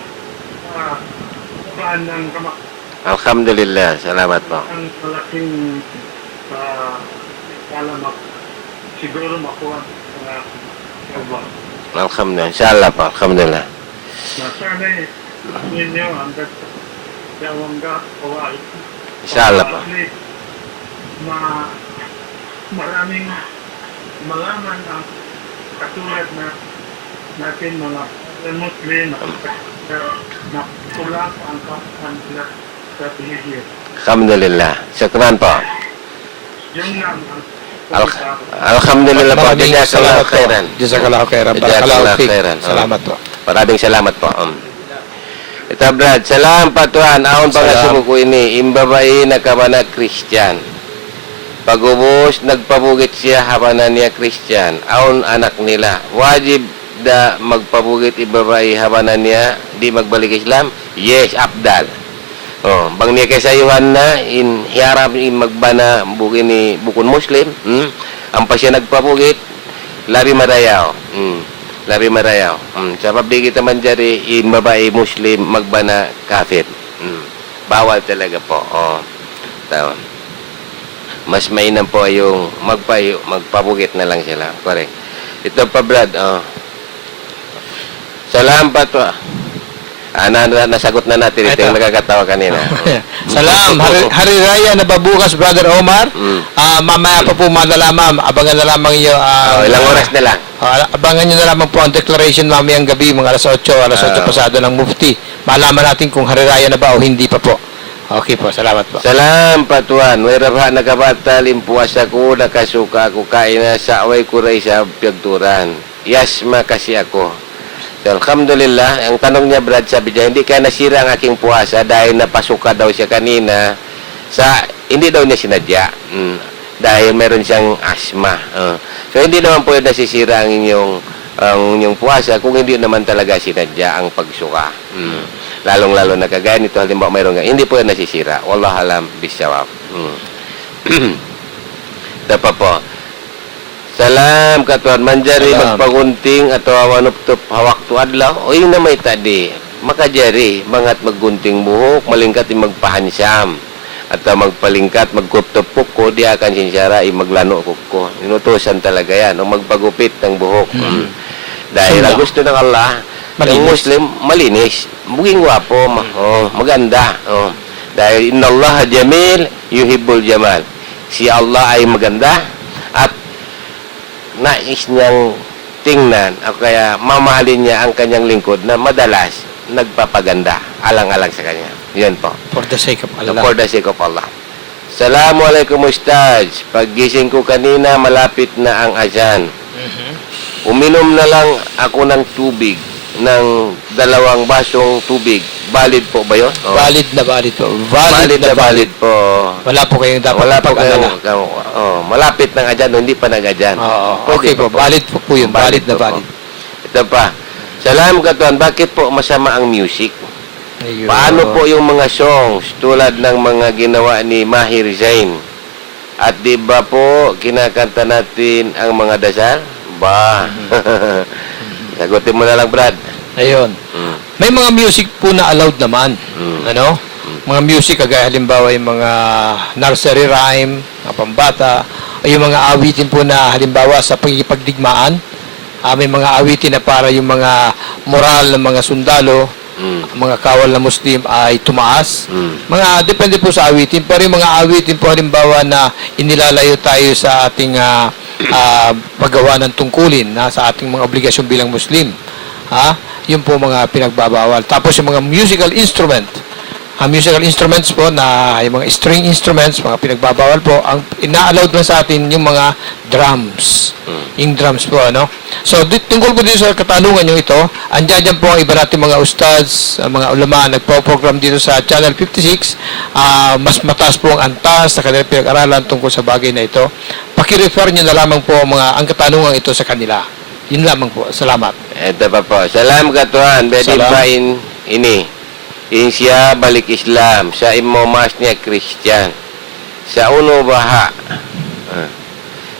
saan ng Alhamdulillah. Salamat po. ang malaking salamat siguro makuha sa Allah. Alhamdulillah. Inshallah po. Alhamdulillah. Na sana ninyo ang dawangga kawal. Inshallah po. Maraming malaman ang katulad na natin mga Muslim na kulang ang kanila sa behavior. Alhamdulillah. Syukran po. Yung lang ang Alhamdulillah po. Maraming Jazakallah salamat po. khairan. Jazakallah khairan. Jazakallah Barakallahu fiik. khairan. Salamat po. Maraming salamat po. Ito Brad, salam patuhan. Aon pa nga Salam. suko ini. Imbabae na kabana Christian. Pagubos, nagpabugit siya habanan niya Christian. Aon anak nila. Wajib da magpabugit ibabae habanan niya. Di magbalik Islam. Yes, abdal. Oh, bang niya kay sayuhan na in hiarap in magbana bukin ni bukun Muslim. Ang pa siya nagpabugit. Labi marayaw. Labi marayaw. Sa pabdi kita man jari in babae Muslim magbana kafir. Bawal talaga po. Oh. Taon. Mas mainam po yung magpabugit na lang sila. Correct. Ito pa Brad. Oh. Salam pa to. Nasagot na natin ito yung nakakatawa kanina. Salam. Hari Raya na babukas, Brother Omar. Mamaya pa po malalaman. Abangan na lamang yung... Ilang oras na lang. Abangan nyo na lamang po ang declaration mamayang gabi, mga alas 8 pasado ng mufti. Malaman natin kung Hari Raya na ba o hindi pa po. Okay po, salamat po. Salam patuan. Way rabha nakabatal impuasa ko, nakasuka ako kain na sa away kuray sa piyagturan. Yasma kasi ako. So, alhamdulillah, ang tanong niya Brad, sabi niya, hindi kaya nasira ang aking puasa dahil napasuka daw siya kanina sa, hindi daw niya sinadya. Dahil meron siyang asma. So, hindi naman po nasisira ang inyong puasa kung hindi naman talaga sinadya ang pagsuka. Lalong-lalo na kagaya nito, halimbawa mayroon nga, hindi po yan nasisira. Wallahu alam bisawab. Tapa po. Salam katuan manjari Salam. magpagunting atau awanup-tup hawak tu adlaw. O yung namay tadi, makajari, mangat maggunting buhok, malingkat magpahansam. Atau magpalingkat, magkuptupuk ko, di akan sinsara, maglano ko. Inutusan talaga yan, o magpagupit ng buhok. Dahil ang gusto ng Allah, ang Muslim, malinis. Buging wapo, maganda. Dahil inna Allah jamil, yuhibbul jamal. Si Allah ay maganda, at nais niyang tingnan, o kaya mamahalin niya ang kanyang lingkod na madalas nagpapaganda, alang-alang sa kanya. Yan po. For the sake of Allah. For the sake of Allah. Assalamualaikum Ustaz. Paggising ko kanina, malapit na ang azan. Uminom na lang ako ng tubig. ng 2 basong tubig, valid po ba yun? Oh. Valid na valid po. Valid na valid po. Wala po kayong dapat Wala po pag-alala. malapit ng adyan, hindi pa nag-adyan. Oo, Pwede okay po. Valid po yun. Valid na po valid. po. Ito pa. Salamat katuan, bakit po masama ang music? Ayun. Paano po yung mga songs tulad ng mga ginawa ni Mahir Zain? At di ba po kinakanta natin ang mga dasal? Ba. Sagutin mo na lang, Brad. Ayun. Mm. May mga music po na allowed naman. Mm. Ano? Mga music kagaya halimbawa yung mga nursery rhyme, mga pambata, o yung mga awitin po na halimbawa sa pagkikipagdigmaan. May mga awitin na para yung mga moral ng mga sundalo, mga kawal na Muslim ay tumaas. Mga depende po sa awitin. Pero yung mga awitin po halimbawa na inilalayo tayo sa ating paggawa ng tungkulin sa ating mga obligasyon bilang Muslim. Yun po mga pinagbabawal. Tapos yung mga musical instruments po na yung mga string instruments, mga pinagbabawal po, ang ina-allowed lang sa atin yung mga drums. Yung drums po, ano? So, tungkol po dito sa katanungan yung ito, andyan dyan po ang iba natin mga ustads, mga ulama, nagpo-program dito sa Channel 56. Mas mataas po ang antas sa kanilang pinag-aralan tungkol sa bagay na ito. Paki-refer nyo na lamang po ang katanungan ito sa kanila. Yun lamang po. Salamat. Ito pa po. Salamat katuan. Bedi Salam. ba ini? Siya balik Islam. Sa imomas niya Christian. Sa uno baha.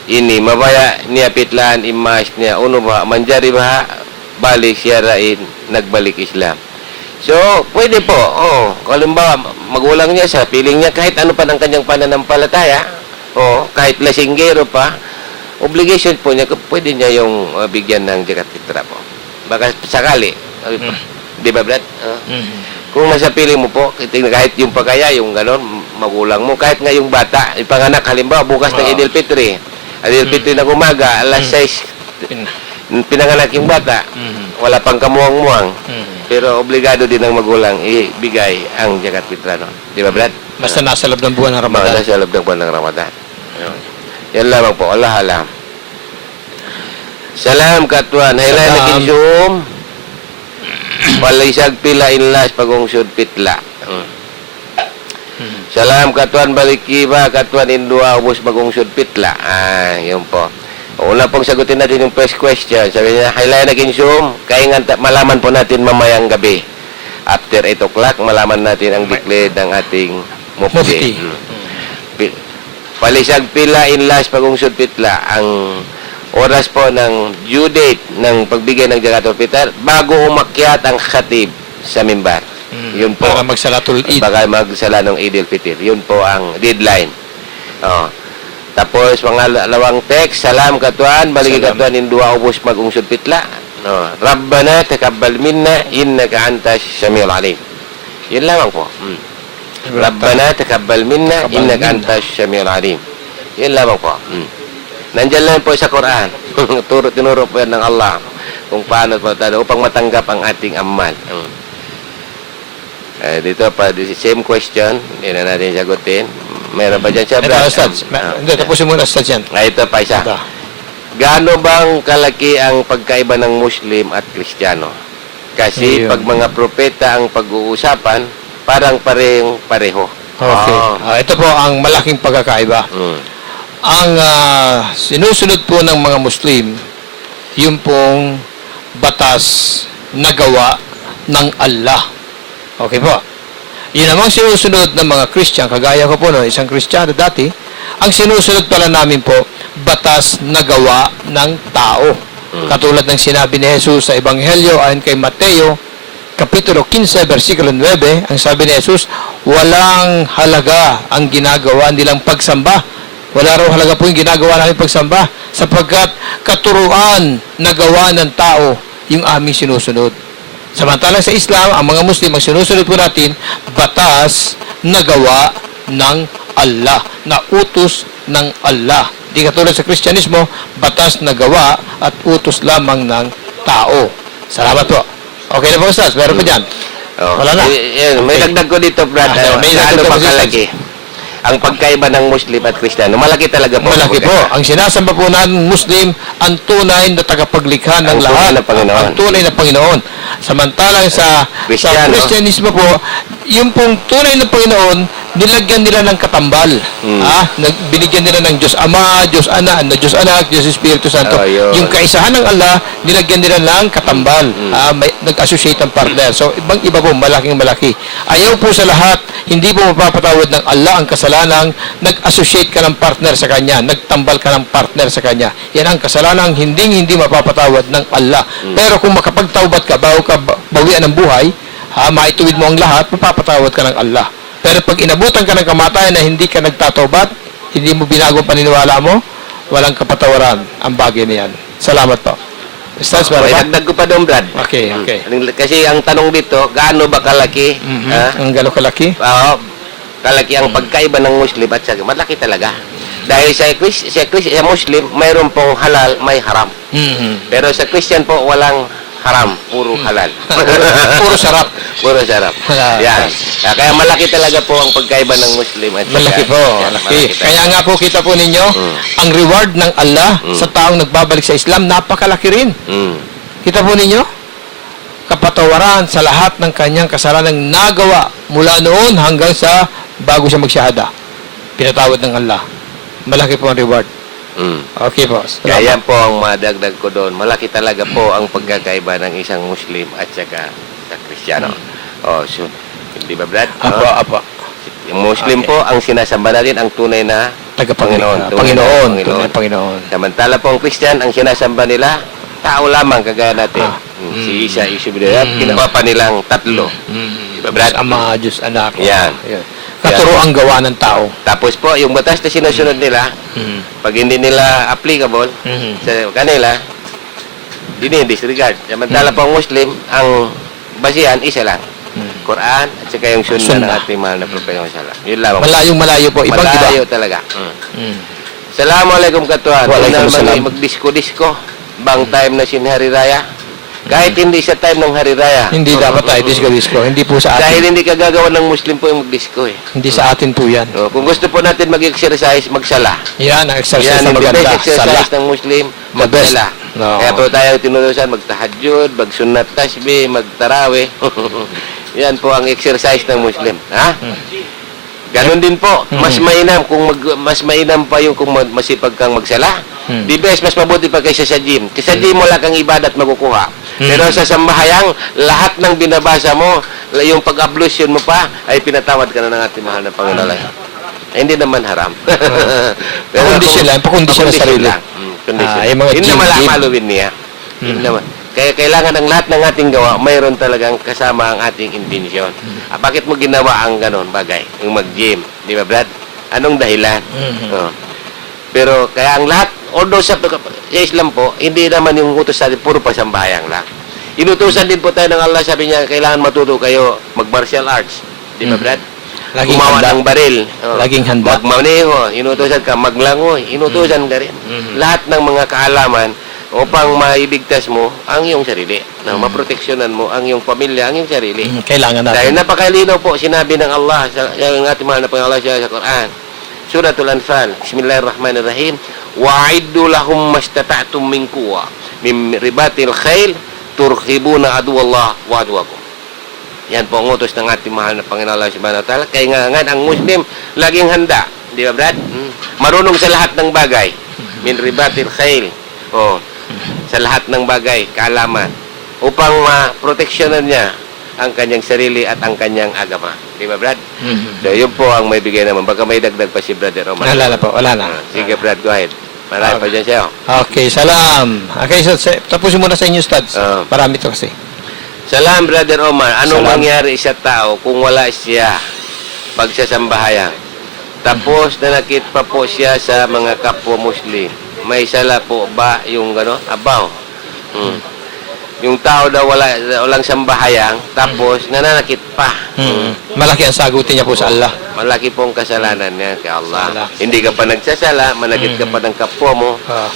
Ini mabaya niya pitlaan imas niya. Uno baha. Manjari baha. Balik siya rain. Nagbalik Islam. So, pwede po. Kalimbawa, magulang niya sa piling niya kahit ano pa ng kanyang pananampalataya. Kahit lasinggero pa. Obligation po niya, pwede niya yung bigyan ng zakat fitra po. Baka sakali. Di ba, Brad? Kung nasa piling mo po, kahit yung pagkaya, yung ganon, magulang mo, kahit nga yung bata, ipanganak, halimbawa, bukas ng Idil Fitri. Idil Fitri na umaga, alas 6, pinanganak yung bata, wala pang kamuang-muang. Pero obligado din ng magulang ibigay ang zakat fitra. No? Di ba, Brad? Basta nasa loob ng buwan ng Ramadan. Nasa loob ng buwan ng Ramadan. Yan lamang po. Allah alam. Salam katuan. Hailay na kinsum. Palaisag pila inlas pagungsod pitla. Salam katuan balikiba katuan indua ubos pagungsod pitla. Yun po. Una pong sagutin natin yung first question. Sabi niya, hailay na kinsum. Kaya nga malaman po natin mamayang gabi. After 8 o'clock, malaman natin ang declared ng ating mufti. Palisag pila inlas pagungsod pitla ang oras po ng due date ng pagbigay ng zakatul fitr bago umakyat ang khatib sa mimbar. Yun po. Para magsalatul Eid. Baka magsala ng Eid al-Fitr. Yun po ang deadline. Tapos mga lawang text, salam katuan, baligi katuan indua ubos magungsod pitla. Rabbana takabbal minna innaka antas samiul alim. Yun lamang po. Rabbana takabbal minna innaka antas samiul alim. Yan lamang po. Nandiyan lang po sa Quran. Tinuro po yan ng Allah kung paano po tayo upang matanggap ang ating amal. Dito pa, same question. Hindi na natin sagutin. Meron ba dyan siya? Ito, Ustads. Hindi, tapusin muna, Ustads yan. Ito pa isa. Ito. Gaano bang kalaki ang pagkaiba ng Muslim at Kristiyano? Kasi Ayun. pag mga propeta ang pag-uusapan, parang pareho. Okay. Ito po ang malaking pagkakaiba. Ang sinusunod po ng mga Muslim, yung pong batas na gawa ng Allah. Okay po. Yun namang sinusunod ng mga Christian, kagaya ko po, isang Kristiyano dati, ang sinusunod pala namin po, batas na gawa ng tao. Katulad ng sinabi ni Jesus sa Ebanghelyo ayon kay Mateo, Kapitulo 15, versikulo 9, ang sabi ni Jesus, walang halaga ang ginagawa nilang pagsamba. Wala raw halaga po yung ginagawa namin pagsamba sapagkat katuruan na gawa ng tao yung aming sinusunod. Samantalang sa Islam, ang mga Muslim, ang sinusunod po natin, batas na gawa ng Allah, na utos ng Allah. Di katulad sa Kristyanismo, batas na gawa at utos lamang ng tao. Salamat po. Okay na po, Ustaz? Meron pa dyan? Wala na. May dagdag ko dito, Brad. May Gaano dagdag pa ko, Ustaz? kalaki ang pagkaiba ng Muslim at Kristiyano? Malaki talaga po. Malaki po. Ang sinasamba po ng Muslim, ang tunay na tagapaglikha ng Ang lahat. tunay na Panginoon. Ang tunay na Panginoon. Samantalang sa Kristiyano. Kristyanismo po, yung pong tunay na Panginoon, nilagyan nila ng katambal. Binigyan nila ng Diyos Ama, Diyos Anak, Diyos Anak, Diyos Espiritu Santo. Oh, yun. Yung kaisahan ng Allah, nilagyan nila ng katambal. Nag-associate ng partner. So, ibang-iba po, malaking malaki. Ayaw po sa lahat, hindi po mapapatawad ng Allah ang kasalanang nag-associate ka ng partner sa Kanya, nagtambal ka ng partner sa Kanya. Yan ang kasalanang hindi mapapatawad ng Allah. Pero kung makapagtawad ka, bago ka bawian ng buhay, maituwid mo ang lahat, mapapatawad ka ng Allah. Pero pag inabutan ka ng kamatayan na hindi ka nagtatobat, hindi mo binago ang paniniwala mo, walang kapatawaran ang bagay na yan. Salamat po. Ustaz, May ba? dagdag ko pa doon, Brad. Okay. Kasi ang tanong dito, gaano ba kalaki? Ang gano'ng kalaki? Oo, kalaki ang pagkaiba ng Muslim at sa malaki talaga. Dahil sa Muslim, mayroon pong halal, may haram. Pero sa Christian po, walang haram, puro halal. Puro sarap. Puro sarap. Yan. Kaya malaki talaga po ang pagkaiba ng Muslim at Malaki po, malaki. Kaya nga po kita po ninyo, ang reward ng Allah sa taong nagbabalik sa Islam, napakalaki rin. Kita po ninyo, kapatawaran sa lahat ng kanyang kasalanang nagawa mula noon hanggang sa bago siya magsyahada. Pinatawad ng Allah. Malaki po ang reward. Okay po. Kaya yan po ang madagdag ko doon. Malaki talaga po ang pagkakaiba ng isang Muslim at saka sa Kristiyano. So, hindi ba, Brad? Apa. Yung Muslim po, ang sinasamba natin ang tunay na Panginoon. Panginoon. Samantala po ang Christian, ang sinasamba nila, tao lamang kagaya natin. Si Isa, Isubida, ginawa pa nilang tatlo. Diba, Brad? Ama, Diyos, Anak. Yan. Katuro ang gawa ng tao. Tapos po, yung batas na sinusunod nila, pag hindi nila applicable sa kanila, dinidisregard. Samantala po ang Muslim, ang basihan, isa lang. Quran at saka yung sunnah ng ating mahal na Propeta Muhammad. Yun lamang. Malayo po. Ibang-iba. Malayo talaga. Assalamualaikum katuan. Waalaikumsalam. Magdisko-disko. Bang time na sin Hari Raya. Kahit hindi sa time ng Hari Raya. Hindi dapat tayo disco. Hindi po sa Dahil atin. hindi kagagawa ng Muslim po yung magdisko eh. Hindi sa atin po yan. Kung gusto po natin mag-exercise, magsala. Yan ang exercise Yan, na hindi maganda. best exercise ng Muslim, The best. magsala. No. Kaya po tayo tinutusan, magtahajjud, magsunnat tasbih, magtarawih. Yan po ang exercise ng Muslim. Ha? Ganon din po. Mas mainam mas mainam pa yung kung masipag kang magsala. Di best, mas mabuti pa kaysa sa gym. Kasi sa gym wala kang ibadat makukuha. Pero sa sambayang, lahat ng binabasa mo, yung pag-ablution mo pa, ay pinatawad ka na ng ating mahal na Panginoon. Hindi naman haram. Pakondisyon lang, pakondisyon sa sarili. Kondisyon. Yung mga Yun gym, naman gym. malawin niya. Yun naman. Kaya kailangan ng lahat ng ating gawa, mayroon talagang kasama ang ating intensyon. Bakit mo ginawa ang ganon bagay? Yung mag-gym. Di ba, Brad? Anong dahilan? Pero kaya ang lahat, although sa Islam po, hindi naman yung utos sa atin, puro pasambayang lang. Inutusan din po tayo ng Allah, sabi niya, kailangan matuto kayo mag-martial arts. Di ba, Brad? Laging Gumawa handa. ng baril. Laging handa. Magmaneho. Inutusan ka. Maglangoy. Inutusan ka rin. Lahat ng mga kaalaman upang maibigtas mo ang iyong sarili. Na maproteksyonan mo ang iyong pamilya, ang iyong sarili. Kailangan natin. Dahil napakalinaw po, sinabi ng Allah, sa ating mahal na Panginoon Allah sa Quran. Suratul Anfal. Bismillahirrahmanirrahim. Wa'iddu lahum mastata'tum min quwwa min ribatil khail turhibuna aduwallah wa aduwakum. Yan po ang utos ng ating mahal na Panginoon Allah subhanahu wa ta'ala. Kaya nga ang Muslim, laging handa. Di ba, Brad? Marunong sa lahat ng bagay. Min ribatil khail. Sa lahat ng bagay, kaalaman. Upang maproteksyonan niya ang kanyang sarili at ang kanyang agama. Di ba, Brad? So, yun po ang may bigay naman. Baka may dagdag pa si Brother Omar. Wala na po, wala na. Sige, Brad, go ahead. Marami pa dyan sa'yo. Okay, salam. Okay, so tapusin muna sa inyo, Stads. Marami to kasi. Salam, Brother Omar. Anong Salam. mangyari sa tao kung wala siya pagsasambahayan? Tapos nanakit pa po siya sa mga kapwa Muslim. May sala po ba yung gano'n? Abaw. Yung tao daw walang sambahayang, tapos nananakit pa. Malaki ang sagutin niya po sa Allah. Malaki pong kasalanan niya kay Allah. Allah. Hindi ka pa nagsasala, manakit ka pa ng kapwa mo. Ah.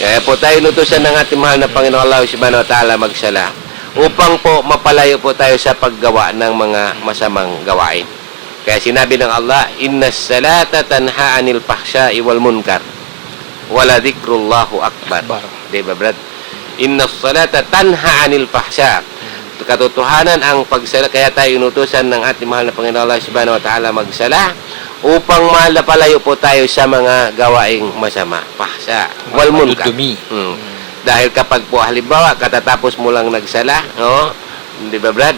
Kaya po tayo nutusan ng ating mahal na Panginoon Allah subhanahu wa ta'ala magsala upang po mapalayo po tayo sa paggawa ng mga masamang gawain. Kaya sinabi ng Allah, inna salata tanha anil fahsya'i wal munkar wala dhikrullahu akbar. Diba, Brad? Inna salata tanha anil fahsya. katotohanan ang pagsala. Kaya tayo inutusan ng ating mahal na Panginoon Allah Subhanahu wa Ta'ala magsala upang malapalayo po tayo sa mga gawaing masama. Pahsa, wal munkar. Madudumi. Dahil kapag po halimbawa katatapos mo lang nagsala, no? Di ba, Brad?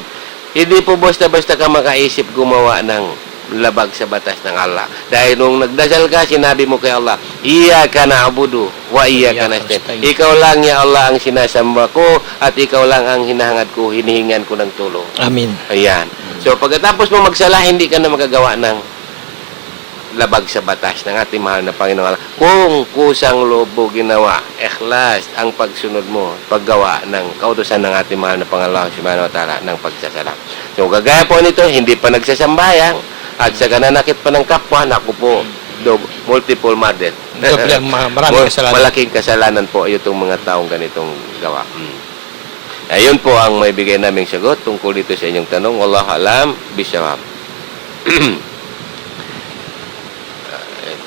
Hindi po basta-basta ka makaisip gumawa ng labag sa batas ng Allah. Dahil nung nagdasal ka, sinabi mo kay Allah, Iyyaka na'budu wa iyyaka nasta'in. Ikaw lang, ya Allah, ang sinasamba ko at ikaw lang ang hinahangad ko, hinihingan ko ng tulong. Amin. Ayan. So, pagkatapos mo magsala, hindi ka na magagawa ng labag sa batas ng ating mahal na Panginoon. Kung kusang loob mo ginawa, ikhlas ang pagsunod mo, paggawa ng kautusan ng ating mahal na Panginoon Subhanahu wa Ta'ala ng pagsasala. So, kagaya po nito, hindi pa nagsasambayang at sa kananakit pa ng kapwa, naku po, multiple murder. Maraming kasalanan. Malaking kasalanan po itong mga taong ganitong gawa. Ayun po ang may bigay naming sagot tungkol dito sa inyong tanong. Wallahu alam bisawab.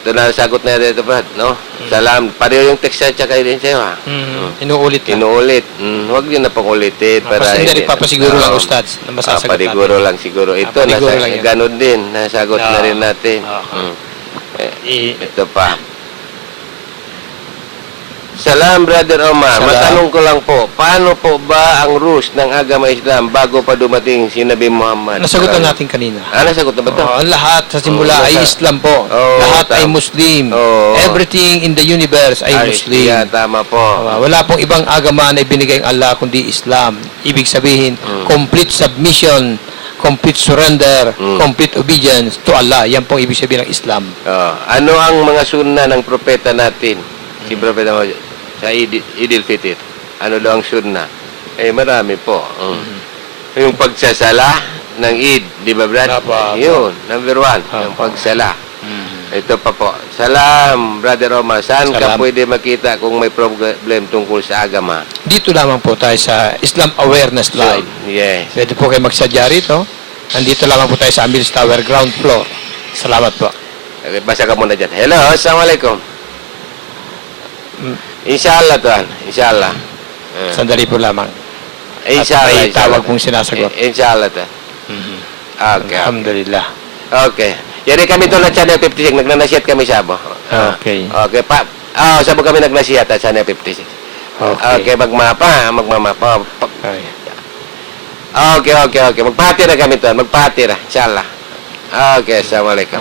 Ito na sagot na dito, Brad, no? Salam. Pareho yung text sa tsaka din sa'yo, ha? Inuulit ka. Inuulit. Huwag yun na pang-ulitin. Hindi, papasiguro lang, Ustads, na masasagot natin. Pasiguro lang siguro. Ito, pasiguro lang yan. ganun din. Nasagot na rin natin. Ito pa. Salam, Brother Omar. Salam. Matanong ko lang po, paano po ba ang rules ng agama Islam bago pa dumating si Nabi Muhammad? Nasagutan natin kanina. Nasagot na ba ito? Ang lahat sa simula ay Islam po. Lahat ay Muslim. Everything in the universe ay Muslim. Yeah, tama po. Wala pong ibang agama na ibinigay ng Allah kundi Islam. Ibig sabihin, complete submission, complete surrender, complete obedience to Allah. Yan pong ibig sabihin ng Islam. Ano ang mga sunna ng propeta natin? Si Propeta Muhammad sa Idil Fitr. Ano daw ang sunna? Marami po. Yung pagsasala ng Eid, di ba, Brad? Yun, number 1, yung pagsala. Ito pa po. Salam, Brother Omar. Saan ka pwede makita kung may problem tungkol sa agama? Dito lamang po tayo sa Islam Awareness Live. Yes. Pwede po kayo magsadya rito. Nandito lamang po tayo sa Amils Tower ground floor. Salamat po. Okay, basa ka muna dyan. Hello, assalamualaikum. Inshallah, Tuhan. Inshallah. Sandali po lamang. Inshallah. At may tawag pong sinasagot. Inshallah, Tuhan. Okay. Alhamdulillah. Okay. Yari kami to na Channel 56. Nagnanasiyat kami sabo. Okay. Okay. Sabo kami nagnasiyat at Channel 56. Okay. Magmapa. Okay. Magpahati na kami to. Magpahati na. Inshallah. Okay. Assalamualaikum.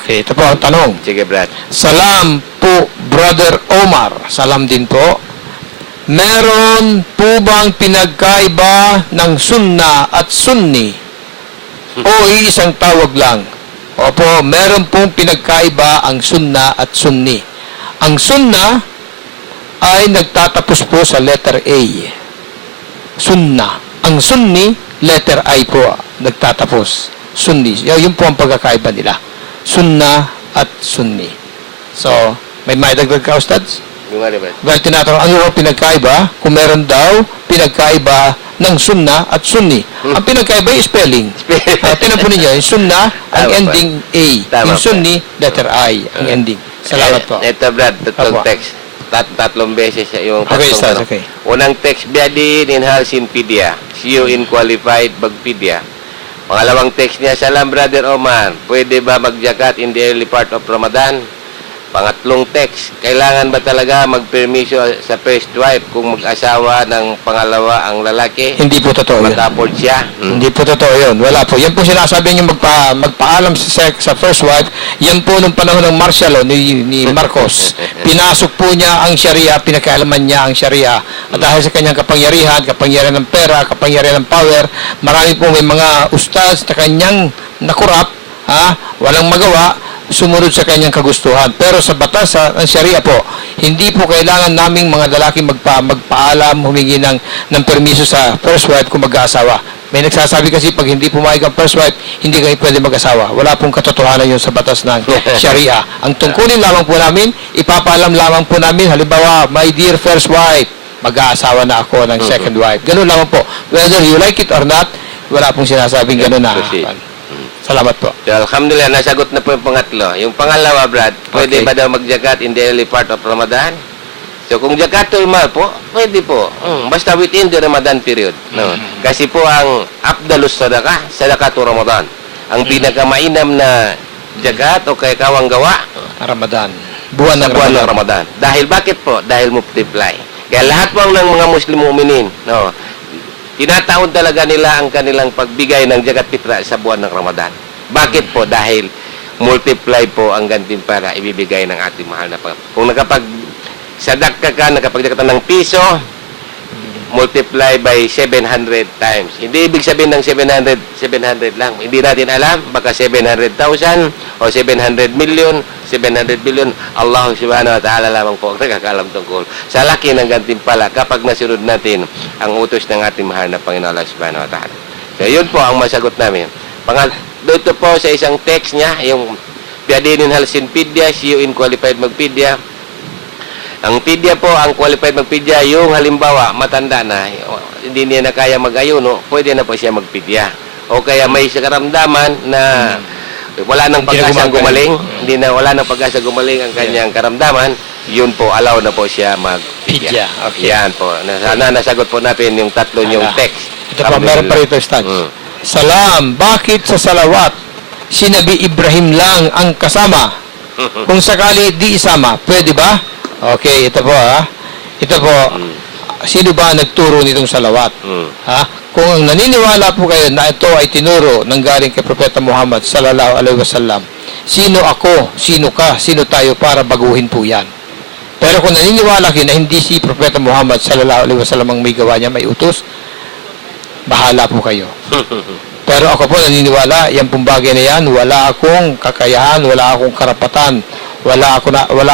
Okay. Ito po ang tanong. Sige, Brad. Salam po, Brother Omar. Salam din po. Meron po bang pinagkaiba ng sunna at sunni? O iisang tawag lang? Opo, meron pong pinagkaiba ang sunna at sunni. Ang sunna ay nagtatapos po sa letter A. Sunna. Ang sunni, letter I po, nagtatapos. Sunni. Yun po ang pagkakaiba nila. Sunna at sunni. So, may maidagdag ka, Ustads? Well, tinatanong, ano raw pinagkaiba? Kung meron daw, pinagkaiba ng sunna at sunni. Ang pinagkaiba ay spelling. Tinan po ninyo, yung sunna, ang ending A. Yung sunni, letter I, ang ending. Salamat po. Ito, Brad, tatlong text. Tatlong beses yung tatlong Ustads, okay. Unang text, Biadin in Halsinpedia. See you in qualified Bagpedia. Pangalawang text niya, Salam, Brother Omar. Pwede ba magjakat in the early part of Ramadan? Pangatlong text, kailangan ba talaga magpermiso sa first wife kung mag-asawa ng pangalawa ang lalaki? Hindi po totoo yun. Matapos siya? Hindi po totoo yun. Wala po. Yan po sinasabi niyo magpaalam sa first wife. Yan po nung panahon ng martial law ni Marcos. Pinasok po niya ang Sharia, pinakaalaman niya ang Sharia. At dahil sa kanyang kapangyarihan ng pera, kapangyarihan ng power, marami po may mga ustads na kanyang nakurap, walang magawa, sumunod sa kanyang kagustuhan. Pero sa batas ng Sharia po, hindi po kailangan naming mga lalaki magpaalam, humingi ng permiso sa first wife kung mag-aasawa. May nagsasabi kasi pag hindi pumayag ang first wife, hindi kayo pwede mag-asawa. Wala pong katotohanan yun sa batas ng Sharia. Ang tungkulin lamang po namin, ipapaalam lamang po namin, halimbawa, my dear first wife, mag-aasawa na ako ng second wife. Ganun lamang po. Whether you like it or not, wala pong sinasabing ganun na. Salamat po. So, alhamdulillah, nasagot na po yung pangatlo. Yung pangalawa, Brad, pwede ba daw magjakat in the early part of Ramadan? So kung zakatul mal po, pwede po. Basta within the Ramadan period. No? Kasi po ang afdalus sadaqah, sadaqatu Ramadan. Ang pinakamainam na zakat o kaya kawang gawa Ramadan. Buwan sa ng buwan ng Ramadan. Ramadan. Dahil bakit po? Dahil multiply. Kaya lahat po ng mga Muslim mu'minin, no, tinataon talaga nila ang kanilang pagbigay ng zakat fitra sa buwan ng Ramadan. Bakit po? Dahil multiply po ang gantimpala ibibigay ng ating mahal na Panginoon. Kung nakapag-sadaka ka, nakapag-sadaka ka ng piso, multiply by 700 times. Hindi ibig sabihin ng 700 lang. Hindi natin alam, baka 700,000 o 700 million, 700 billion. Allah subhanahu wa ta'ala lamang po ang nakakalam tungkol sa laki ng gantimpala kapag nasunod natin ang utos ng ating mahal na Panginoon Allah subhanahu wa ta'ala. So, yun po ang masagot namin. Dito po sa isang text niya, yung Piadinin Halsin Pidya, siyuin qualified magpidya. Ang pidya po, ang qualified magpidya, yung halimbawa, matanda na, hindi niya na kaya mag-ayuno, pwede na po siya magpidya. O kaya may karamdaman na wala nang pag-asa gumaling, wala nang pag-asa gumaling ang kanyang karamdaman, yun po, allow na po siya magpidya. Okay. Yan po. Sana nasagot po natin yung tatlo yung text. Ito pa, meron pa rito, Ustad. Salam, bakit sa salawat, sinabi Ibrahim lang ang kasama? Kung sakali di isama, pwede ba? Okay, ito po ha. Ito po, sino ba nagturo nitong salawat? Ha? Kung ang naniniwala po kayo na ito ay tinuro ng galing kay Propeta Muhammad sallallahu alaihi wasallam, sino ako, sino ka, sino tayo para baguhin po yan? Pero kung naniniwala kayo na hindi si Propeta Muhammad sallallahu alaihi wasallam ang may gawa niya, may utos, bahala po kayo. Pero ako po naniniwala, yan pong bagay na yan, wala akong kakayahan, wala akong karapatan, wala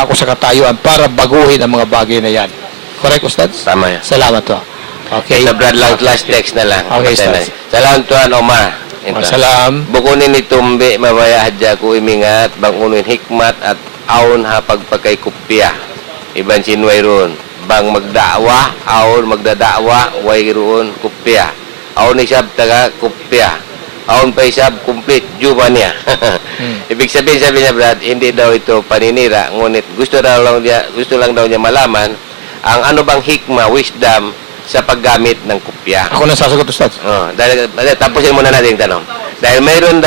ako sa katayuan para baguhin ang mga bagay na yan. Correct, Ustad? Tama yan. Salamat po. Okay. Sa Brad lang, last text na lang. Okay, Ustad. Salam Tuan Omar. Salam. Bukunin ni Tumbe, mabaya hadya ko imingat, bangunin hikmat at aon ha pagpagkay kupya. Iban sinway ron. Bang magdaawa, aon magdadaawa, way roon kupya. Aon isab taga kupya. Aon pa isab complete, juba niya. Ibig sabihin, sabi niya, Brad, hindi daw ito paninira, ngunit gusto lang daw niya malaman ang ano bang hikma, wisdom sa paggamit ng kupya. Ako na sasagot, Ustad. Dahil tapusin muna natin yung tanong. Dahil mayroon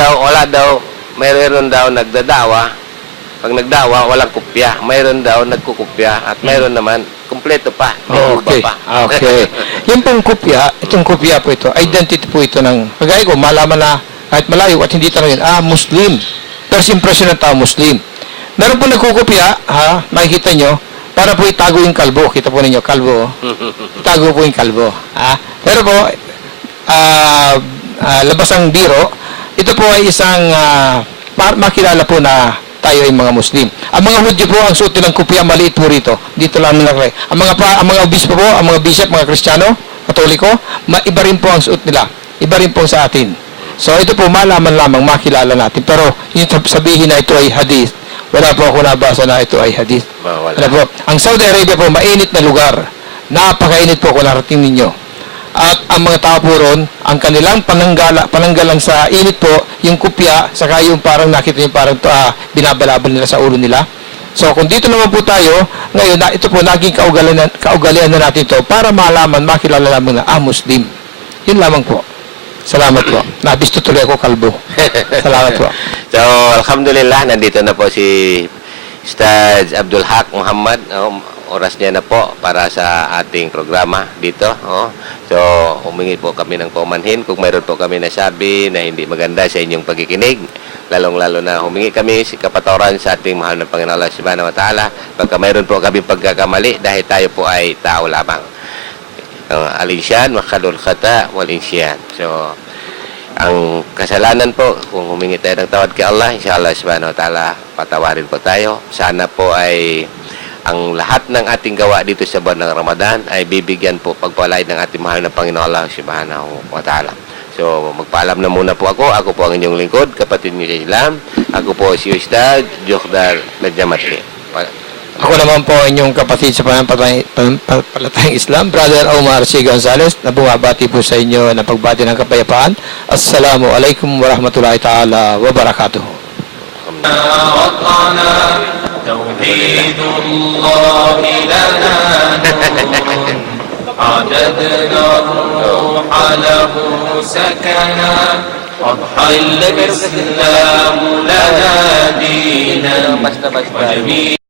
daw nagdadawa, pag nagdawa, walang kupya. Mayroon daw nagkukupya at mayroon naman kumpleto pa. Okay. Okay. Yung pong kopya, itong kopya po ito, identity po ito ng, kagaya ko, malaman na kahit malayo at hindi tanongin, Muslim. First impression ng tao, Muslim. Meron po nagkukopya, makikita nyo, para po itago yung kalbo. Kita po ninyo, kalbo. Itago po yung kalbo. Pero po, labas ang biro, ito po ay isang, makilala po na tayo ay mga Muslim. Ang mga Hudyo po, ang suot nilang kupya, maliit po rito. Dito lang nilagay. Ang mga obispo po, ang mga bishop, mga Kristiyano, Katoliko, iba rin po ang suot nila. Iba rin po sa atin. So, ito po, malaman lamang, makilala natin. Pero, yung sabihin na ito ay hadith, wala po ako nabasa na ito ay hadith. Wala po. Ang Saudi Arabia po, mainit na lugar. Napakainit po kung narating ninyo. At ang mga tao po ron, ang kanilang pananggalang sa init po, yung kupya, saka yung parang nakita yung parang binabalabal nila sa ulo nila. So kung dito naman po tayo, ngayon, ito po naging kaugalian na natin ito para malaman, makilala lamang na, Muslim. Yun lamang po. Salamat po. Nabisto tuloy ako kalbo. Salamat po. So, alhamdulillah, nandito na po si Ustaz Abdul Haq Muhammad. Oras niya na po para sa ating programa dito. So, humingi po kami ng paumanhin kung mayroon po kami nasabi na hindi maganda sa inyong pagkikinig. Lalong-lalo na humingi kami si kapatawaran sa ating mahal na Panginoon Allah Subhanahu wa Ta'ala pagka mayroon po kami pagkakamali dahil tayo po ay tao lamang. Al-insyan, makhalul khata, wal-insyan. So, ang kasalanan po, kung humingi tayo ng tawad kay Allah, inshallah Subhanahu wa Ta'ala, patawarin po tayo. Sana po ay ang lahat ng ating gawa dito sa buwan ng Ramadan ay bibigyan po pagpalain ng ating mahal na Panginoon Allah Subhanahu wa Ta'ala. So, magpaalam na muna po ako. Ako po ang inyong lingkod, kapatid niyo sa Islam. Ako po si Ustaz Jokdar Nadjamatli. Ako naman po inyong kapatid sa panampalatayang Islam, Brother Omar C. Gonzales, na bumabati po sa inyo ng pagbati ng kapayapaan. Assalamualaikum warahmatullahi ta'ala wabarakatuh. توحيد الله لنا نور عددنا الروح له سكنا أضحى الإسلام لنا دينا وجميع